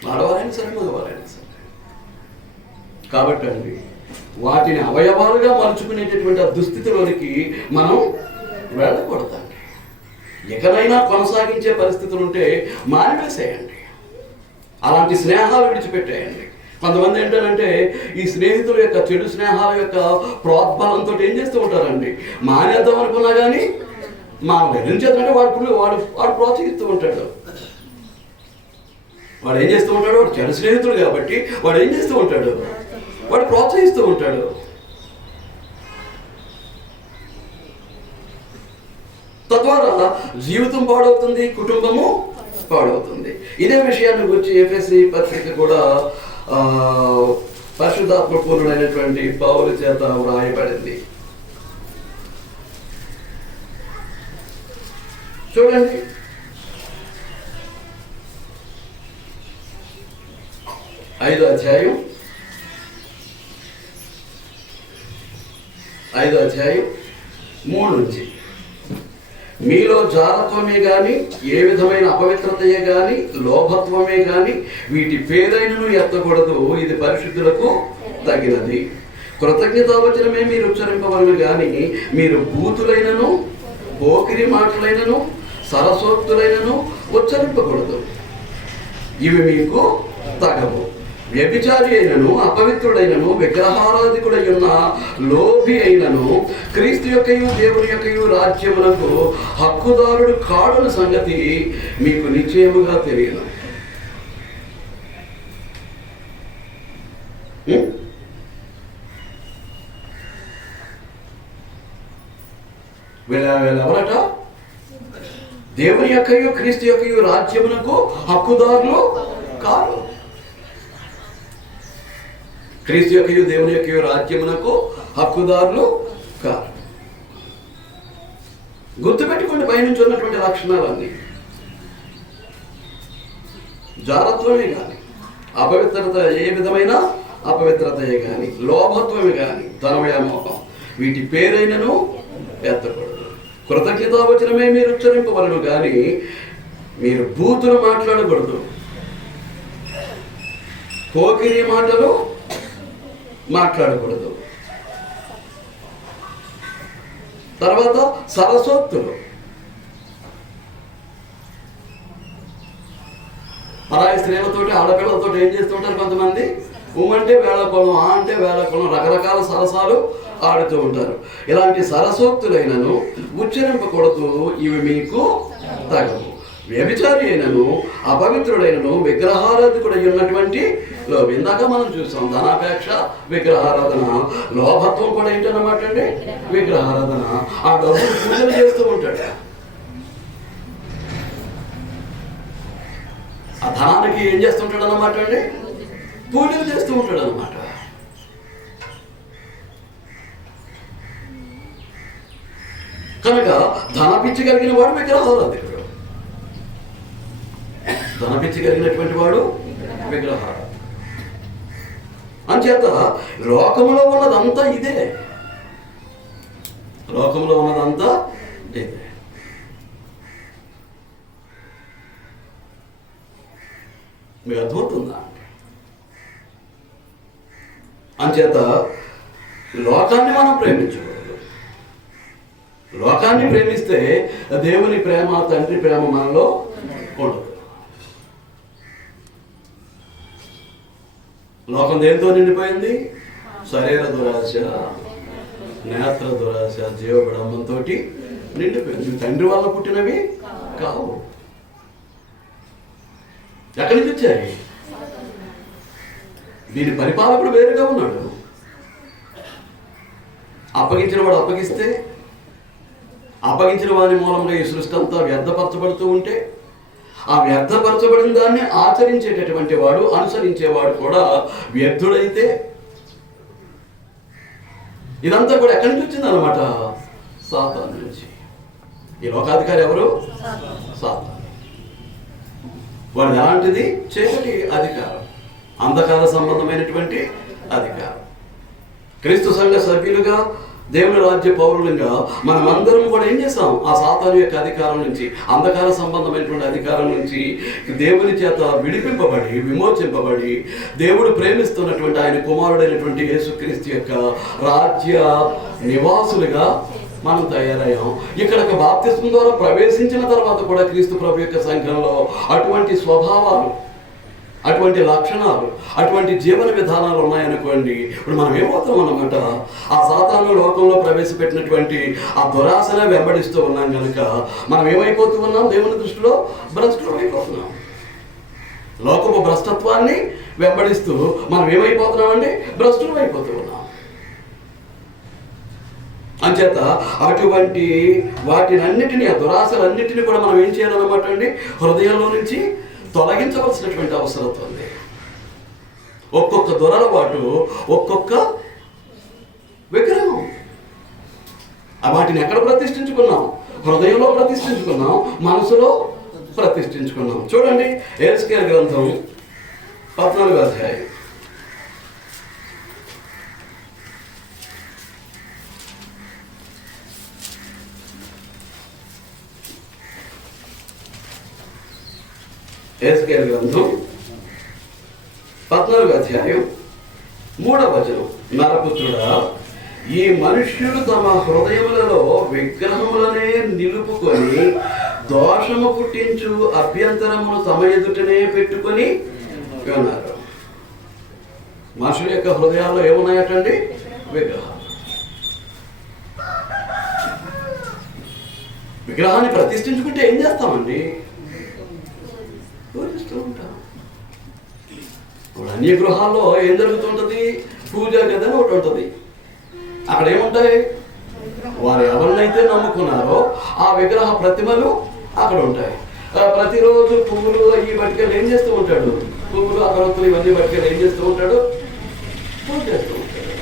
ఆడవారైనా సరే, మగవారైనా సరే. కాబట్టి అండి, వాటిని అవయవాలుగా మలుచుకునేటటువంటి ఆ దుస్థితిలోనికి మనం వెళ్ళకూడదండి. ఎక్కడైనా కొనసాగించే పరిస్థితులు ఉంటే మానివేసేయండి. అలాంటి స్నేహాలు విడిచిపెట్టేయండి. కొంతమంది ఏంటంటే ఈ స్నేహితుల యొక్క చెడు స్నేహాల యొక్క ప్రోద్బలంతో ఏం చేస్తూ ఉంటారండి, మానేద్దాం అనుకున్నా కానీ మానలేదు. ఎందుచేతంటే వాడు ప్రోత్సహిస్తూ ఉంటాడు. వాడు ఏం చేస్తూ ఉంటాడు, వాడు చెడు స్నేహితుడు కాబట్టి వాడు ఏం చేస్తూ ఉంటాడు, వాడు ప్రోత్సహిస్తూ ఉంటాడు. తద్వారా జీవితం పాడవుతుంది, కుటుంబము పాడవుతుంది. ఇదే విషయాన్ని గురించి ఎఫెసీ పత్రిక కూడా పరిశుద్ధాత్మ పూర్ణుడైనటువంటి పౌలు చేత వ్రాయబడింది. చూడండి, 5వ అధ్యాయం 3 నుంచి, మీలో జారత్వమే గాని, ఏ విధమైన అపవిత్రతయే గాని, లోభత్వమే గాని వీటి పేరైనను ఎత్తకూడదు. ఇది పరిశుద్ధులకు తగినది. కృతజ్ఞతావచనమే మీరు ఉచ్చరింపవలను గాని, మీరు బూతులైనను, పోకిరి మాటలైనను, సరసోక్తులైనను ఉచ్చరింపకూడదు. ఇవి మీకు తగవు. వ్యభిచారి అయినను, అపవిత్రుడైనను, విగ్రహారాధికుడై ఉన్న లోభి అయినను క్రీస్తు యొక్కయు దేవుని యొక్కయు రాజ్యమునకు హక్కుదారుడు కాడని సంగతి మీకు నిశ్చయముగా తెలియదు. వీళ్ళెవరట? దేవుని యొక్కయు క్రీస్తు యొక్కయు రాజ్యమునకు హక్కుదారులు కాదు. క్రీస్తు యొక్కయు దేవుని యొక్కయు రాజ్యమునకు హక్కుదారులు కాదు. గుర్తుపెట్టుకోండి పైనుంచి ఉన్నటువంటి లక్షణాలన్నీ. జారత్వమే కానీ, అపవిత్రత, ఏ విధమైన అపవిత్రతయే కానీ, లోభత్వమే కానీ, ధనవ్యామోహం వీటి పేరైనను ఎత్తకూడదు. కృతజ్ఞతావచనమే మీరు ఉచ్చరింపవలను కానీ మీరు బూతులు మాట్లాడకూడదు, పోకిరి మాటలు మాట్లాడకూడదు. తర్వాత సరసోక్తులు, పరాయి స్త్రీలతోటి, ఆడపిల్లలతో ఏం చేస్తుంటారు కొంతమంది, అంటే వేళకోళం, అంటే వేళకోళం, రకరకాల సరసాలు ఆడుతూ ఉంటారు. ఇలాంటి సరసోక్తులైనను ఉచ్చరింపకూడదు. ఇవి మీకు తగవు. వ్యభిచారి అయినను, అపవిత్రుడైనను, విగ్రహారాధికుడై ఉన్నటువంటి లోభం. ఇందాక మనం చూసాం, ధనాపేక్ష విగ్రహారాధన. లోభత్వం కూడా ఏంటన్నమాట అండి, విగ్రహారాధన. ఆ డబ్బులు పూజలు చేస్తూ ఉంటాడు. ఆ ధనానికి ఏం చేస్తుంటాడు అన్నమాట అండి, పూజలు చేస్తూ ఉంటాడు అన్నమాట. కనుక ధనపిచ్చి కలిగిన వాడు విగ్రహారాధికుడు. ధనపిచ్చి కలిగినటువంటి వాడు విగ్రహారాధన. అంచేత లోకంలో ఉన్నదంతా ఇదే. లోకంలో ఉన్నదంతా ఇదే. మీకు అర్థమవుతుందా? అంచేత లోకాన్ని మనం ప్రేమించకూడదు. లోకాన్ని ప్రేమిస్తే దేవుని ప్రేమ, తండ్రి ప్రేమ మనలో ఉండదు. లోకం దేంతో నిండిపోయింది? శరీర దురాశ, నేత్ర దురాశ, జీవబడంబంతో నిండిపోయింది. తండ్రి వల్ల పుట్టినవి కావు. ఎక్కడి నుంచి వచ్చాయి? దీని పరిపాలకుడు వేరుగా ఉన్నాడు. అప్పగించిన వాడు అప్పగిస్తే, అప్పగించిన వారి మూలంగా ఈ సృష్టి అంతా వ్యర్థపరచబడుతూ ఉంటే, ఆ వ్యర్థపరచబడిన దాన్ని ఆచరించేటటువంటి వాడు, అనుసరించేవాడు కూడా వ్యర్థుడైతే ఇదంతా కూడా ఎక్కడి నుంచి వచ్చింది అనమాట? సాతాను నుంచి. ఈ లోకాధికారి ఎవరు? సాతాను. వాడు ఎలాంటిది? చీకటి అధికారం, అంధకార సంబంధమైనటువంటి అధికారం. క్రీస్తు సంఘ సభ్యులుగా, దేవుని రాజ్య పౌరులుగా మనమందరం కూడా ఏం చేస్తాం? ఆ సాతాను యొక్క అధికారం నుంచి, అంధకార సంబంధమైనటువంటి అధికారం నుంచి దేవుని చేత విడిపింపబడి, విమోచింపబడి, దేవుడు ప్రేమిస్తున్నటువంటి ఆయన కుమారుడైనటువంటి యేసుక్రీస్తు యొక్క రాజ్య నివాసులుగా మనం తయారయ్యాం. ఇక్కడికి బాప్తిస్మం ద్వారా ప్రవేశించిన తర్వాత కూడా క్రీస్తు ప్రభు యొక్క సంఘంలో అటువంటి స్వభావాలు, అటువంటి లక్షణాలు, అటువంటి జీవన విధానాలు ఉన్నాయనుకోండి, ఇప్పుడు మనం ఏమవుతాం అన్నమాట? ఆ సాతాను లోకంలో ప్రవేశపెట్టినటువంటి ఆ దురాశనే వెంబడిస్తూ ఉన్నాం కనుక మనం ఏమైపోతూ ఉన్నాం? దేవుని దృష్టిలో భ్రష్టులం అయిపోతున్నాం. లోకపు భ్రష్టత్వాన్ని వెంబడిస్తూ మనం ఏమైపోతున్నామండి? భ్రష్టులం అయిపోతూ ఉన్నాం. అంచేత అటువంటి వాటినన్నిటినీ, ఆ దురాశలన్నిటినీ కూడా మనం ఏం చేయాలన్నమాట అండి? హృదయంలో నుంచి తొలగించవలసినటువంటి అవసరం ఉంది. ఒక్కొక్క దురలవాటు, ఒక్కొక్క విగ్రహం. వాటిని ఎక్కడ ప్రతిష్ఠించుకున్నాం? హృదయంలో ప్రతిష్ఠించుకున్నాం, మనసులో ప్రతిష్ఠించుకున్నాం. చూడండి, ఎహెజ్కేలు గ్రంథం 14వ అధ్యాయం. ఎహెజ్కేలు గ్రంథం 14వ అధ్యాయం 3వ వచనం. నరపుత్రుడా, ఈ మనుష్యులు తమ హృదయములలో విగ్రహములనే నిలుపుకొని దోషము పుట్టించు అభ్యంతరమును తమ ఎదుటనే పెట్టుకొని ఉన్నారు. మనుషుల యొక్క హృదయాల్లో ఏమున్నాయటండి? విగ్రహాలు. విగ్రహాన్ని ప్రతిష్ఠించుకుంటే ఏం చేస్తామండి? పూజిస్తూ ఉంటాం. ఇప్పుడు అన్య గృహాల్లో ఏం జరుగుతుంటుంది? పూజా గది అని ఒకటి ఉంటుంది. అక్కడ ఏముంటాయి? వారు ఎవరినైతే నమ్ముకున్నారో ఆ విగ్రహ ప్రతిమలు అక్కడ ఉంటాయి. ప్రతిరోజు పువ్వులు ఈ బట్టికలు ఏం చేస్తూ ఉంటాడు? పువ్వులు, అగరొత్తులు ఇవన్నీ బట్టికలు ఏం చేస్తూ ఉంటాడు? పూజ చేస్తూ ఉంటాడు.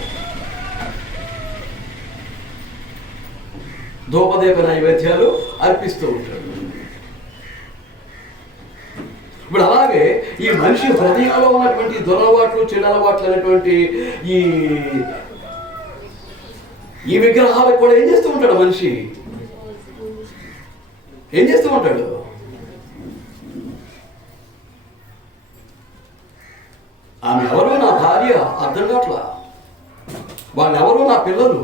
ధూపదీప నైవేద్యాలు అర్పిస్తూ ఉంటాడు. ఇప్పుడు అలాగే ఈ మనిషి హృదయంలో ఉన్నటువంటి దురలవాట్లు, చెడలవాట్లు అనేటువంటి ఈ విగ్రహాలకు కూడా ఏం చేస్తూ ఉంటాడు? మనిషి ఏం చేస్తూ ఉంటాడు? ఆమె ఎవరు? నా భార్య. అర్థం కావట్లా. వాళ్ళు ఎవరు? నా పిల్లలు.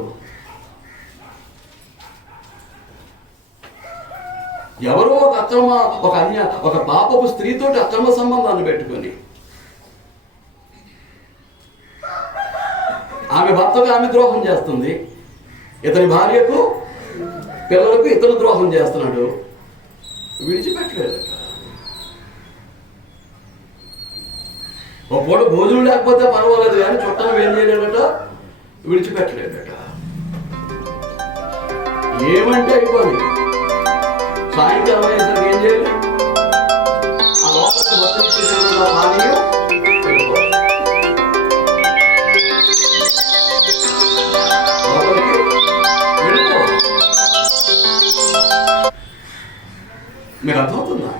ఎవరో ఒక అక్రమ, ఒక పాపపు స్త్రీతోటి అక్రమ సంబంధాన్ని పెట్టుకొని ఆమె భర్తకు ఆమె ద్రోహం చేస్తుంది, ఇతని భార్యకు, పిల్లలకు ఇతను ద్రోహం చేస్తున్నాడు. విడిచిపెట్టలేదు. ఒక పూట భోజనం లేకపోతే పర్వాలేదు కానీ చుట్టాను ఏం చేయలేదట? విడిచిపెట్టలేదట. ఏమంటే అయిపోయి సాయంకాలం అయ్యేసరికి ఏం చేయాలి? ఆ లోపలికి వెళ్ళిపో. మీకు అర్థమవుతుందా?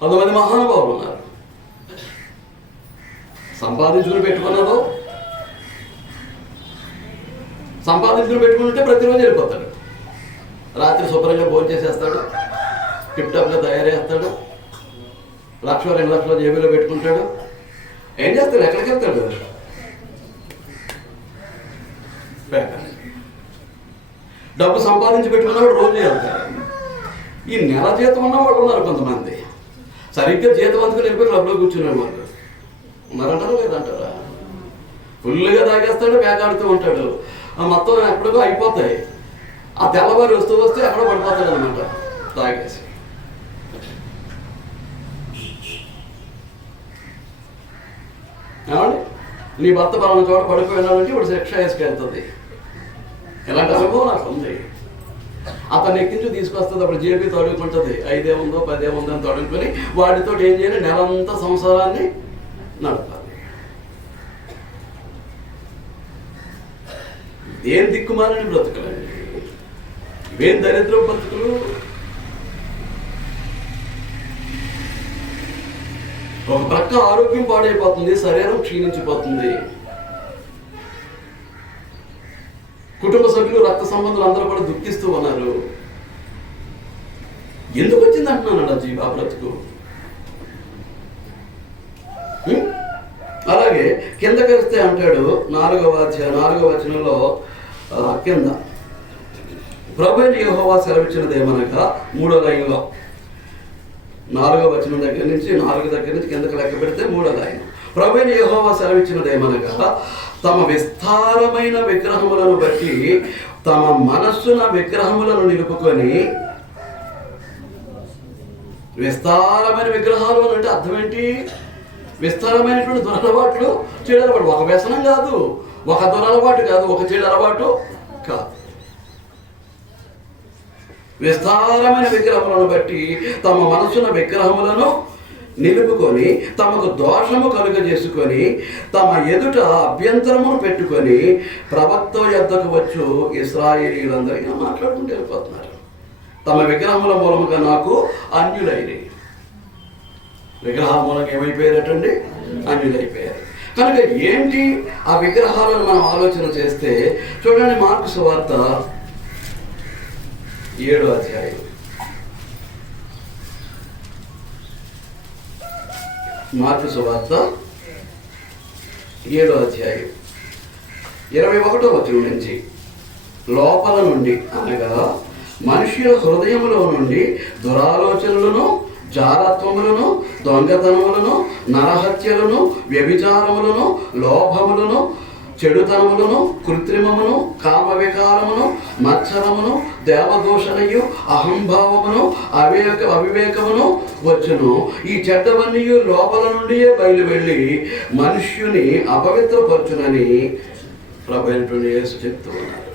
కొంతమంది మహానుభావులు ఉన్నారు, సంపాదించుకుని పెట్టుకుంటే ప్రతిరోజు వెళ్ళిపోతాడు. రాత్రి శుభ్రంగా భోజనం చేసేస్తాడు, టిప్ టాప్గా తయారేస్తాడు, 1,00,000 2 లక్షల జేబులో పెట్టుకుంటాడు. ఏం చేస్తాడు? ఎక్కడికి వెళ్తాడు? డబ్బు సంపాదించి పెట్టుకున్నవాడు రోజు వెళ్తాడు. ఈ నెల జీతం ఉన్న వాళ్ళు ఉన్నారు కొంతమంది. సరిగ్గా జీతం అందుకుని వెళ్ళిపోయి క్లబ్లో కూర్చునే వాళ్ళు ఉన్నారంటారా లేదంటారా? ఫుల్గా తాగేస్తాడు, వేకాడుతూ ఉంటాడు. మొత్తం ఎక్కడికో అయిపోతాయి. ఆ తెల్లవారు వస్తే ఎక్కడో పడిపోతాడు అనమాట తాగేసి. ఏమండి, నీ భర్త పలానా చోట పడిపోయినాడంటే ఇప్పుడు శిక్ష వేసుకెళ్తుంది. ఇలాంటి అనుభవం నాకు ఉంది. అతను ఎక్కించి తీసుకొస్తుంది. అప్పుడు జేబీ తొడుగుకుంటుంది, 5 ఏముందో 10 ఏముందో అని తొడుగుకొని వాటితో ఏం చేయాలి, నెలంతా సంసారాన్ని నడపాలి. ఏం దిక్కుమాలని బ్రతుకులండి, ఇవేం దరిద్ర బ్రతుకులు. ఒక ప్రక్క ఆరోగ్యం పాడైపోతుంది, శరీరం క్షీణించిపోతుంది, కుటుంబ సభ్యులు రక్త సంబంధులు అందరూ కూడా దుఃఖిస్తూ ఉన్నారు. ఎందుకు వచ్చింది అంటున్నాడు ఆ బ్రతుకు. అలాగే కిందకి వస్తే అంటాడు 4వ వచనంలో కింద ప్రభువైన యెహోవా సెలవిచ్చినది ఏమనగా 3వ లైన్లో 4వ వచనం దగ్గర నుంచి 4 దగ్గర నుంచి కిందకి లెక్క పెడితే 3వ లైన్. ప్రభువైన యెహోవా సెలవిచ్చినది ఏమనగా తమ విస్తారమైన విగ్రహములను బట్టి తమ మనస్సున విగ్రహములను నిలుపుకొని. విస్తారమైన విగ్రహాలు అని అంటే అర్థం ఏంటి? విస్తారమైనటువంటి దురలవాట్లు, చెడలవాటు. ఒక వ్యసనం కాదు, ఒక దురలవాటు కాదు, ఒక చెడలవాటు కాదు. విస్తారమైన విగ్రహములను బట్టి తమ మనసున విగ్రహములను నిలుపుకొని తమకు దోషము కలుగజేసుకొని తమ ఎదుట అభ్యంతరమును పెట్టుకొని ప్రవక్త యొద్దకు వచ్చు ఇశ్రాయేలీయులందరికీ మాట్లాడుకుంటూ వెళ్ళిపోతున్నారు. తమ విగ్రహముల మూలముగా నాకు అన్యులైనవి. విగ్రహాల మూలంగా ఏమైపోయారటండి? అన్యులైపోయారు. కనుక ఏంటి ఆ విగ్రహాలను మనం ఆలోచన చేస్తే చూడండి, మార్కు సువార్త 7వ అధ్యాయం. మార్కు సువార్త 7వ అధ్యాయం 21వ వచనం నుంచి, లోపల నుండి అనగా మనుష్యుల హృదయములో నుండి దురాలోచనలను, జారత్వములను, దొంగతనములను, నరహత్యలను, వ్యభిచారములను, లోభములను, చెడుతనములను, కృత్రిమమును, కామవికారమును, మత్సరమును, దేవదూషణయు, అహంభావమును, అవివేకమును వచ్చును. ఈ చెడ్డవన్నీ లోపల నుండియే బయలు వెళ్ళి మనుష్యుని అపవిత్రపరచునని ప్రభువైనటువంటి యేసు చెప్తూ ఉన్నారు.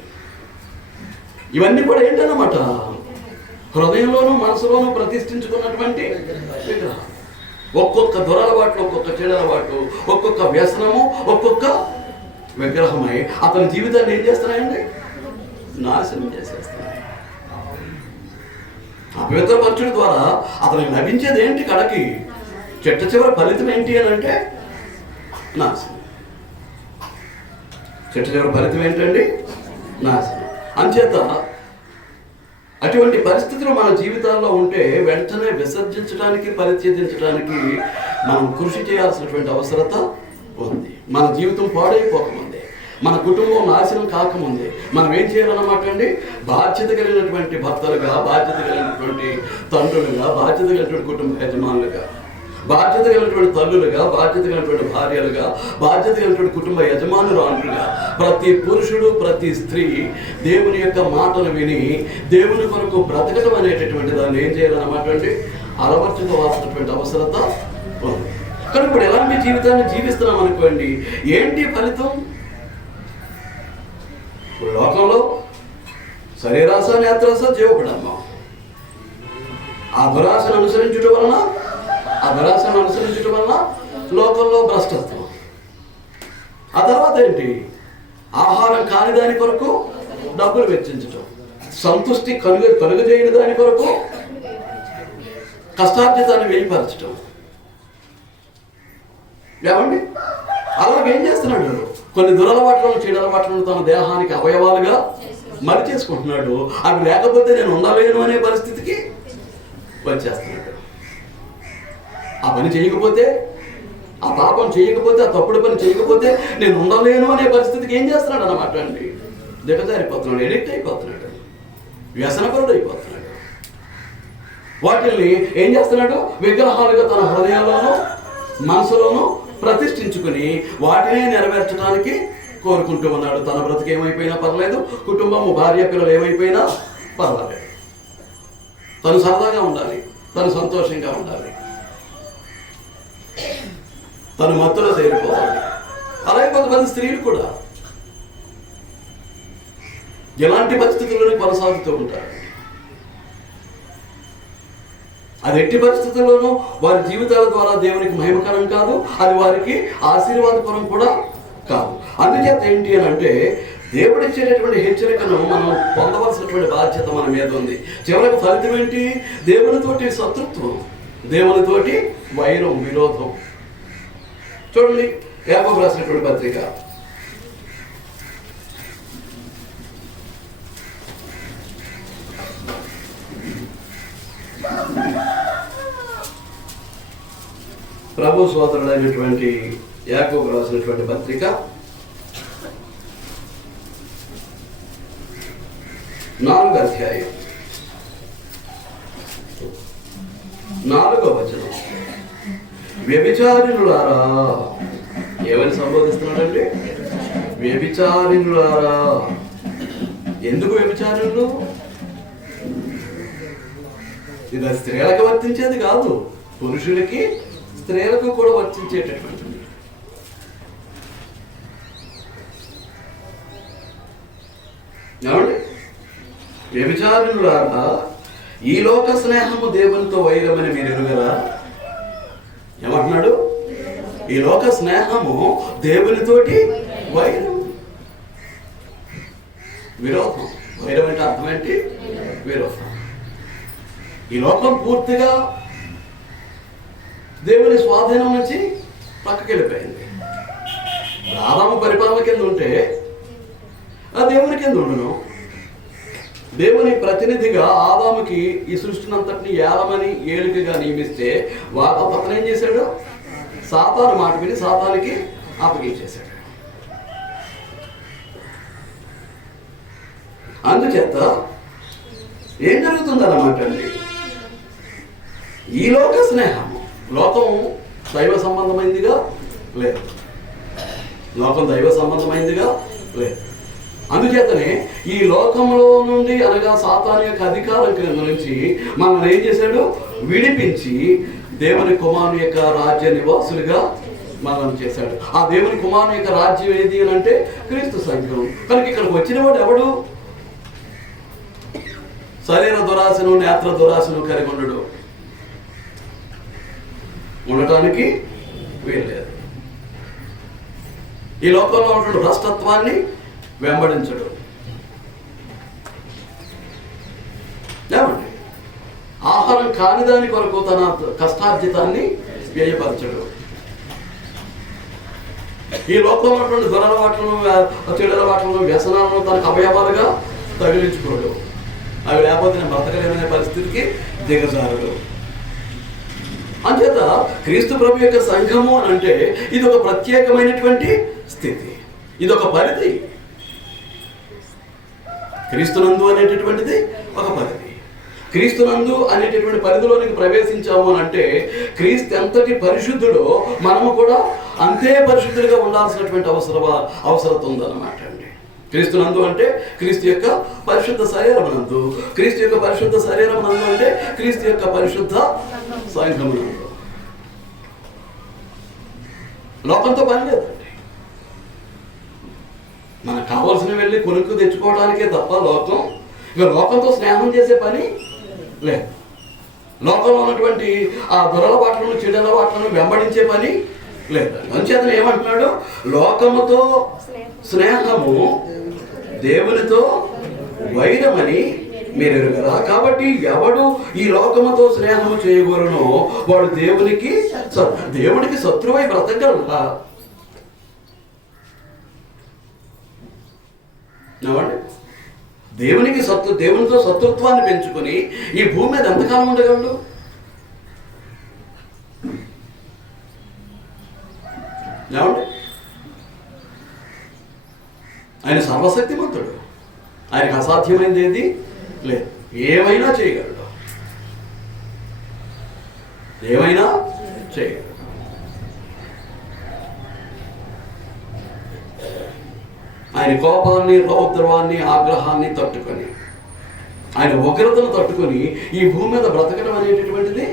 ఇవన్నీ కూడా ఏంటన్నమాట? హృదయంలోనూ మనసులోనూ ప్రతిష్ఠించుకున్నటువంటి విగ్రహం. ఒక్కొక్క దురలవాట్లు, ఒక్కొక్క చెడలవాటు, ఒక్కొక్క వ్యసనము, ఒక్కొక్క విగ్రహమై అతని జీవితాన్ని ఏం చేస్తున్నాయండి? నాశనం చేసేస్తున్నాయి. అపవిత్రపరచుడి ద్వారా అతనికి లభించేది ఏంటి? కడకి చిట్ట చివరి ఫలితం ఏంటి అని అంటే నాశనం. చిట్ట చివరి ఫలితం ఏంటండి? నాశనం. అంచేత అటువంటి పరిస్థితులు మన జీవితాల్లో ఉంటే వెంటనే విసర్జించడానికి, పరిత్యజించడానికి మనం కృషి చేయాల్సినటువంటి అవసరత ఉంది. మన జీవితం పాడైపోకముందే, మన కుటుంబం నాశనం కాకముందే మనం ఏం చేయాలన్నమాట అండి? బాధ్యత కలిగినటువంటి భర్తలుగా, బాధ్యత కలిగినటువంటి తండ్రులుగా, బాధ్యత కలిగినటువంటి కుటుంబ యజమానులుగా, బాధ్యత కలిగినటువంటి తల్లులుగా, బాధ్యత కలిగినటువంటి భార్యలుగా, బాధ్యత కలిగినటువంటి కుటుంబ యజమానురాలుగా ప్రతి పురుషుడు, ప్రతి స్త్రీ దేవుని యొక్క మాటలు విని దేవుని కొరకు బ్రతకడం అనేటటువంటి దాన్ని ఏం చేయాలన్నమాట అండి? అలవర్చుకోవాల్సినటువంటి అవసరత ఉంది. కానీ ఇప్పుడు ఎలాంటి జీవితాన్ని జీవిస్తున్నాం అనుకోండి, ఏంటి ఫలితం? ఇప్పుడు లోకంలో శరీరాశ, నేత్రాశ, జీవపడమ్మం. ఆ దురాశను అనుసరించడం వలన లోకంలో భ్రష్టత్వం. ఆ తర్వాత ఏంటి? ఆహారం కాని దాని కొరకు డబ్బులు వెచ్చించటం, సంతృష్టి కలుగజేయని దాని కొరకు కష్టార్జితాన్ని వెలిపరచటం. ఏమండి? అలాగేం చేస్తున్నాడు? కొన్ని దురలవాట్లను, చెడలవాట్లను తన దేహానికి అవయవాలుగా మరి చేసుకుంటున్నాడు. అవి లేకపోతే నేను ఉండలేను అనే పరిస్థితికి వచ్చేస్తున్నాడు. ఆ పని చేయకపోతే, ఆ పాపం చేయకపోతే, ఆ తప్పుడు పని చేయకపోతే నేను ఉండలేను అనే పరిస్థితికి ఏం చేస్తున్నాడు అన్నమాట అండి? దిగజారిపోతున్నాడు, ఎడిక్ట్ అయిపోతున్నాడు, వ్యసనపరుడు అయిపోతున్నాడు. వాటిల్ని ఏం చేస్తున్నాడు? విగ్రహాలుగా తన హృదయంలోనూ మనసులోనూ ప్రతిష్ఠించుకుని వాటిని నెరవేర్చడానికి కోరుకుంటూ ఉన్నాడు. తన బ్రతుకు ఏమైపోయినా పర్లేదు, కుటుంబము, భార్య, పిల్లలు ఏమైపోయినా పర్వాలేదు, తను సరదాగా ఉండాలి, తను సంతోషంగా ఉండాలి, తను మత్తులో తేలిపోవాలి. అలాగే కొంతమంది స్త్రీలు కూడా ఇలాంటి పరిస్థితుల్లోనే కొనసాగుతూ ఉంటారు. అది ఎట్టి పరిస్థితుల్లోనూ వారి జీవితాల ద్వారా దేవునికి మహిమకరం కాదు, అది వారికి ఆశీర్వాదకరం కూడా కాదు. అందుచేత ఏంటి అని అంటే దేవుడు ఇచ్చేటటువంటి హెచ్చరికను మనం పొందవలసినటువంటి బాధ్యత మన మీద ఉంది. చివరికి ఫలితం ఏంటి? దేవునితోటి శత్రుత్వం, దేవునితోటి వైరం, విరోధం. చూడండి యాకోబు రాసినటువంటి పత్రిక ప్రభు సోదరుడైనటువంటి యాకోబు రాసినటువంటి పత్రిక 4వ అధ్యాయం 4వ వచనం. వ్యభిచారిణులారా, ఏమని సంబోధిస్తున్నాడంటే వ్యభిచారిణులారా. ఎందుకు వ్యభిచారులు? ఇది స్త్రీలకు వర్తించేది కాదు, పురుషులకి స్త్రీలకు కూడా వర్తించేటటువంటిది. ఏమండి? వ్యభిచారులారా, ఈ లోక స్నేహము దేవునితో వైరమని మీరు ఎరుగరా? ఏమంటున్నాడు? ఈ లోక స్నేహము దేవునితోటి వైరం, విరోధం. వైరం అంటే అర్థం ఏంటి? విరోధం. ఈ లోకం పూర్తిగా దేవుని స్వాధీనం నుంచి పక్కకి వెళ్ళిపోయింది. ఆదాము పరిపాలన కింద ఉంటే ఆ దేవుని కింద ఉండను. దేవుని ప్రతినిధిగా ఆదాముకి ఈ సృష్టినంతటిని ఏలమని ఏలికగా నియమిస్తే అతను ఏం చేశాడు? సాతాను మాట విని సాతానికి అప్పగించేశాడు. అందుచేత ఏం జరుగుతుందన్నమాట అండి, ఈ లోక స్నేహం, లోకం దైవ సంబంధమైందిగా లేదు, లోకం దైవ సంబంధమైందిగా లేదు. అందుచేతనే ఈ లోకంలో నుండి అనగా సాతాను యొక్క అధికారం కింద నుంచి మనల్ని ఏం చేశాడు? విడిపించి దేవుని కుమారుని యొక్క రాజ్య నివాసులుగా మనల్ని చేశాడు. ఆ దేవుని కుమారుని యొక్క రాజ్యం ఏది అని అంటే క్రీస్తు సంఘం. కనుక ఇక్కడికి వచ్చిన వాడు ఎవడు? శరీర దురాశను నేత్ర దురాశను కలిగి ఉండటానికి వీల్లేదు. ఈ లోకంలో ఉన్నటువంటి భ్రష్టత్వాన్ని వెంబడించడు. ఏమండి? ఆహారం కాని దాని కొరకు తన కష్టార్జితాన్ని వ్యయపరచడు. ఈ లోకంలో ఉన్నటువంటి దురలవాట్లను, చెడు అలవాట్లను, వ్యసనాలను తనకు అవయవాలుగా తగిలించుకోడు. అవి లేకపోతే నేను బ్రతకలేదనే పరిస్థితికి దిగజారడు. అంచేత క్రీస్తు ప్రభు యొక్క సంఘము అని అంటే ఇది ఒక ప్రత్యేకమైనటువంటి స్థితి, ఇది ఒక పరిధి. క్రీస్తునందు అనేటటువంటిది ఒక పరిధి. క్రీస్తునందు అనేటటువంటి పరిధిలోనికి ప్రవేశించాము అని అంటే క్రీస్తు ఎంతటి పరిశుద్ధుడో మనము కూడా అంతే పరిశుద్ధులుగా ఉండాల్సినటువంటి అవసరత ఉందన్నమాట అండి. క్రీస్తునందు అంటే క్రీస్తు యొక్క పరిశుద్ధ శరీరమునందు, క్రీస్తు యొక్క పరిశుద్ధ శరీరమునందు అంటే క్రీస్తు యొక్క పరిశుద్ధ సంఘమునందు. లోకంతో పని లేదండి. మనకు కావాల్సినవి వెళ్ళి కొనుక్కు తెచ్చుకోవడానికే తప్ప లోకంతో స్నేహం చేసే పని లేదు. లోకంలో ఉన్నటువంటి ఆ దురలవాట్లను, చెడలవాట్లను వెంబడించే పని లేదు. అంచేతను ఏమంటున్నాడు? లోకముతో స్నేహము దేవునితో వైరమని మీరు ఎరుగరా? కాబట్టి ఎవడు ఈ లోకముతో స్నేహము చేయగలనో వాడు దేవునికి శత్రువై బ్రతకగలరా? దేవునితో శత్రుత్వాన్ని పెంచుకొని ఈ భూమి మీద ఎంతకాలం ఉండగలడు? ఏమండి? ఆయన సర్వశక్తిమంతుడు, ఆయనకు అసాధ్యమైనది ఏది లేదు. ఏమైనా చేయగలడు, ఏమైనా చేయగలడు. ఆయన కోపాన్ని, రౌద్రవాన్ని, ఆగ్రహాన్ని తట్టుకొని, ఆయన ఉగ్రతను తట్టుకొని ఈ భూమి మీద బ్రతకడం అనేటటువంటిది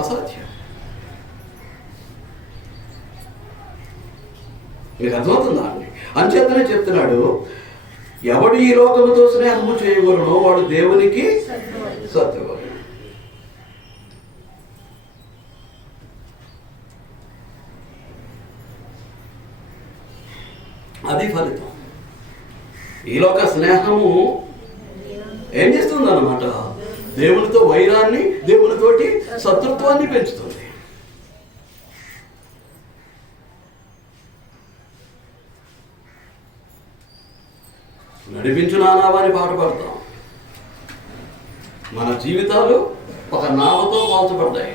అసాధ్యం. మీకు అర్థమవుతుందా అండి? అంచేతనే చెప్తున్నాడు, ఎవడు ఈ లోకముతో స్నేహము చేయగలనో వాడు దేవునికి శత్రువు. అది ఫలితం. ఈలోక స్నేహము ఏం చేస్తుంది అన్నమాట? దేవునితో వైరాన్ని, దేవునితోటి శత్రుత్వాన్ని పెంచుతుంది. నడిపించు నానావా అని పాట పాడతాం. మన జీవితాలు ఒక నావతో పోల్చబడ్డాయి.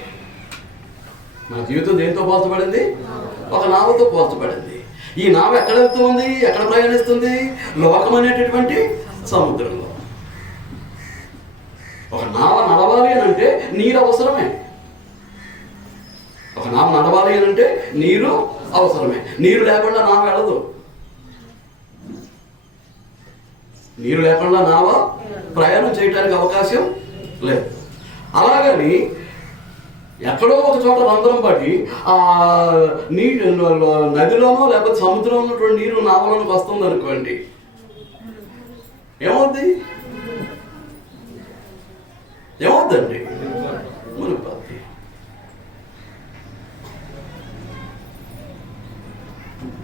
మన జీవితం దేంతో పోల్చబడింది? ఒక నావతో పోల్చబడింది. ఈ నావ ఎక్కడ వెళ్తుంది? ఎక్కడ ప్రయాణిస్తుంది? లోకం అనేటటువంటి సముద్రంలో. ఒక నావ నడవాలి అని అంటే నీరు అవసరమే. ఒక నావ నడవాలి అని అంటే నీరు అవసరమే. నీరు లేకుండా నావ వెళ్ళదు. నీరు లేకుండా నావ ప్రయాణం చేయడానికి అవకాశం లేదు. అలాగని ఎక్కడో ఒక చోట రంధ్రం పడి ఆ నీటి నదిలోనో లేకపోతే సముద్రంలో ఉన్నటువంటి నీరు నావలోకి వస్తుంది అనుకోండి, ఏమవుద్ది? ఏమవుద్దండి? మునిగిపోద్ది.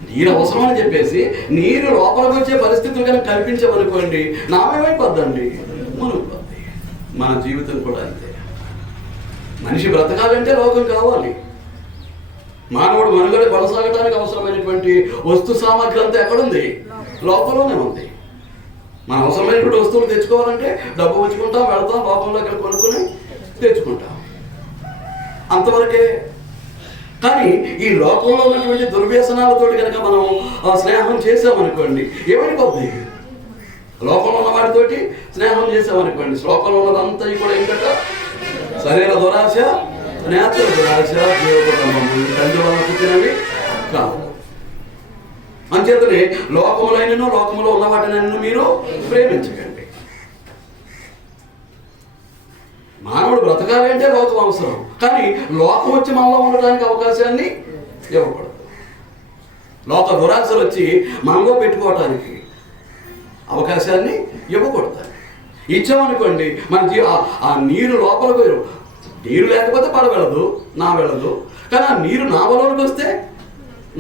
నీరు అవసరం అని చెప్పేసి నీరు లోపలికి వచ్చే పరిస్థితులు కనుక కల్పించామనుకోండి, నామేమైపోద్దండి? మునిగిపోద్ది. మన జీవితం కూడా అంతే. మనిషి బ్రతకాలంటే లోకం కావాలి. మానవుడు మనుగడ కొనసాగడానికి అవసరమైనటువంటి వస్తు సామాగ్రి అంతా ఎక్కడుంది? లోకంలోనే ఉంది. మన అవసరమైనటువంటి వస్తువులు తెచ్చుకోవాలంటే డబ్బు వచ్చుకుంటాం, వెళతాం, లోకంలో ఇక్కడ కొనుక్కొని తెచ్చుకుంటాం, అంతవరకే. కానీ ఈ లోకంలో ఉన్నటువంటి దుర్వ్యసనాలతోటి కనుక మనం స్నేహం చేసామనుకోండి, ఏమైపోద్ది? లోకంలో ఉన్న వాటితోటి స్నేహం చేసామనుకోండి, లోకంలో ఉన్నదంతా కూడా ఏంటంటే శరీర దురాశ, నేత్ర దురాశ, జీవకుటుంబము, తండ్రి వలన పుట్టినవి కావు. అంచేతనే లోకములైనను లోకములో ఉన్న వాటినైనా మీరు ప్రేమించకండి. మానవుడు బ్రతకాలి అంటే లోకం అవసరం, కానీ లోకం వచ్చి మనలో ఉండడానికి అవకాశాన్ని ఇవ్వకూడదు. లోక దురాశలు వచ్చి మనలో పెట్టుకోవటానికి అవకాశాన్ని ఇవ్వకూడదు. ఇచ్చామనుకోండి, మన ఆ నీరు లోపలికి, నీరు లేకపోతే పడ వెళ్ళదు, నా వెళ్ళదు. కానీ ఆ నీరు నావలోనికి వస్తే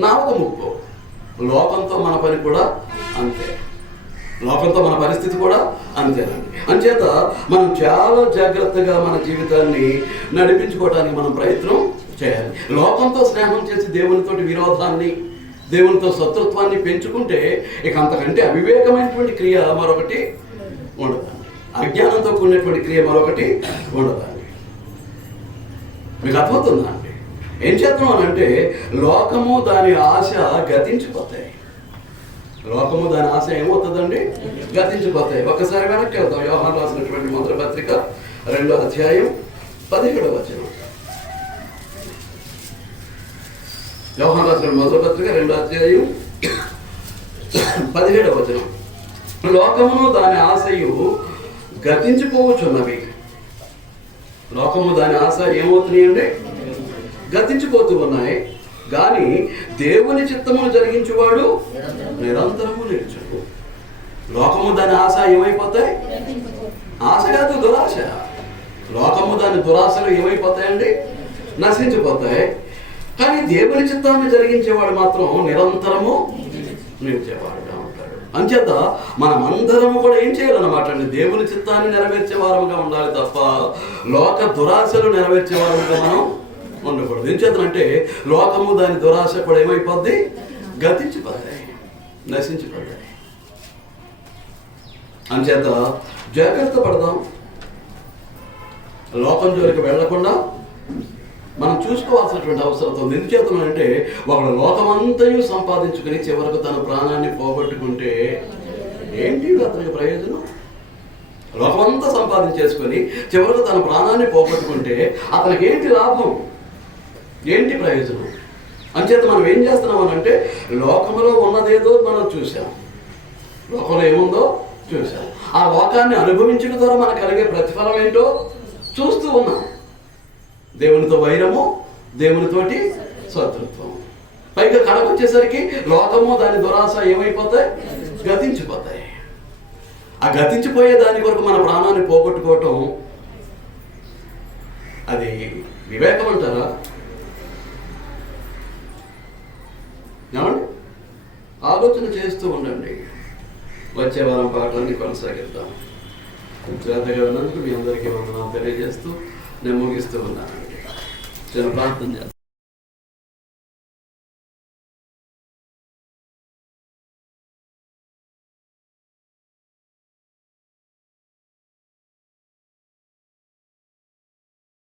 నావకు ముప్పు. లోకంతో మన పని కూడా అంతే. లోకంతో మన పరిస్థితి కూడా అంతేనండి. అంచేత మనం చాలా జాగ్రత్తగా మన జీవితాన్ని నడిపించుకోవడానికి మనం ప్రయత్నం చేయాలి. లోకంతో స్నేహం చేసి దేవునితోటి విరోధాన్ని, దేవునితో శత్రుత్వాన్ని పెంచుకుంటే ఇక అంతకంటే అవివేకమైనటువంటి క్రియ మరొకటి ఉండదండి. అజ్ఞానంతో కూడినటువంటి క్రియ మరొకటి ఉండదండి. మీకు అర్థమవుతుందా అండి? ఏం చేద్దాం అని అంటే, లోకము దాని ఆశ గతించిపోతాయి. లోకము దాని ఆశ ఏమవుతుందండి? గతించిపోతాయి. ఒకసారి వెనక్కి వెళ్తాం. యోహాను రాసినటువంటి మొదటి పత్రిక 2వ అధ్యాయం 17వ వచనం. యోహాను రాసిన మొదటి పత్రిక 2వ అధ్యాయం 17వ వచనం. లోకమును దాని ఆశయు గతించిపోవచ్చున్నవి. లోకము దాని ఆశ ఏమవుతున్నాయండి? గతించిపోతూ ఉన్నాయి. కానీ దేవుని చిత్తమును జరిగించువాడు నిరంతరము నిలుచును. లోకము దాని ఆశ ఏమైపోతాయి? ఆశ కాదు, దురాశ. లోకము దాని దురాశలు ఏమైపోతాయండి? నశించిపోతాయి. కానీ దేవుని చిత్తాన్ని జరిగించేవాడు మాత్రం నిరంతరము నిలిచేవాడుగా ఉంటాడు. అంచేత మనం అందరము కూడా ఏం చేయాలన్నమాట అండి? దేవుని చిత్తాన్ని నెరవేర్చే వారముగా ఉండాలి తప్ప లోక దురాశలు నెరవేర్చే వారముగా మనం ఉండకూడదు. ఏం చేతనంటే లోకము దాని దురాశ కూడా ఏమైపోద్ది? గతించిపోతాయి, నశించిపోతాయి. అంచేత జాగ్రత్త పడదాం. లోకం జోలికి వెళ్లకుండా మనం చూసుకోవాల్సినటువంటి అవసరం ఉంది. ఎందుచేతనంటే ఒకడు లోకమంతయు సంపాదించుకుని చివరకు తన ప్రాణాన్ని పోగొట్టుకుంటే ఏంటి అతనికి ప్రయోజనం? లోకమంతా సంపాదించేసుకొని చివరకు తన ప్రాణాన్ని పోగొట్టుకుంటే అతనికి ఏంటి లాభం? ఏంటి ప్రయోజనం? అంచేత మనం ఏం చేస్తున్నాం అంటే లోకంలో ఉన్నదేదో మనం చూసాం, లోకంలో ఏముందో చూసాం. ఆ లోకాన్ని అనుభవించడం ద్వారా మనకు కలిగే ప్రతిఫలం ఏంటో చూస్తూ ఉన్నాం. దేవునితో వైరము, దేవునితోటి శత్రుత్వం. పైగా కడకు వచ్చేసరికి లోకము దాని దురాశ ఏమైపోతాయి? గతించిపోతాయి. ఆ గతించిపోయే దాని కొరకు మన ప్రాణాన్ని పోగొట్టుకోవటం అది వివేకం అంటారా? ఏమండి? ఆలోచన చేస్తూ ఉండండి. వచ్చే వారం పాఠాన్ని కొనసాగిద్దాం. శ్రద్ధగా ఉన్నందుకు మీ అందరికీ వందనాలు తెలియజేస్తూ నేను ముగిస్తూ ఉన్నానండి. చిన్న ప్రార్థన చేస్తాను.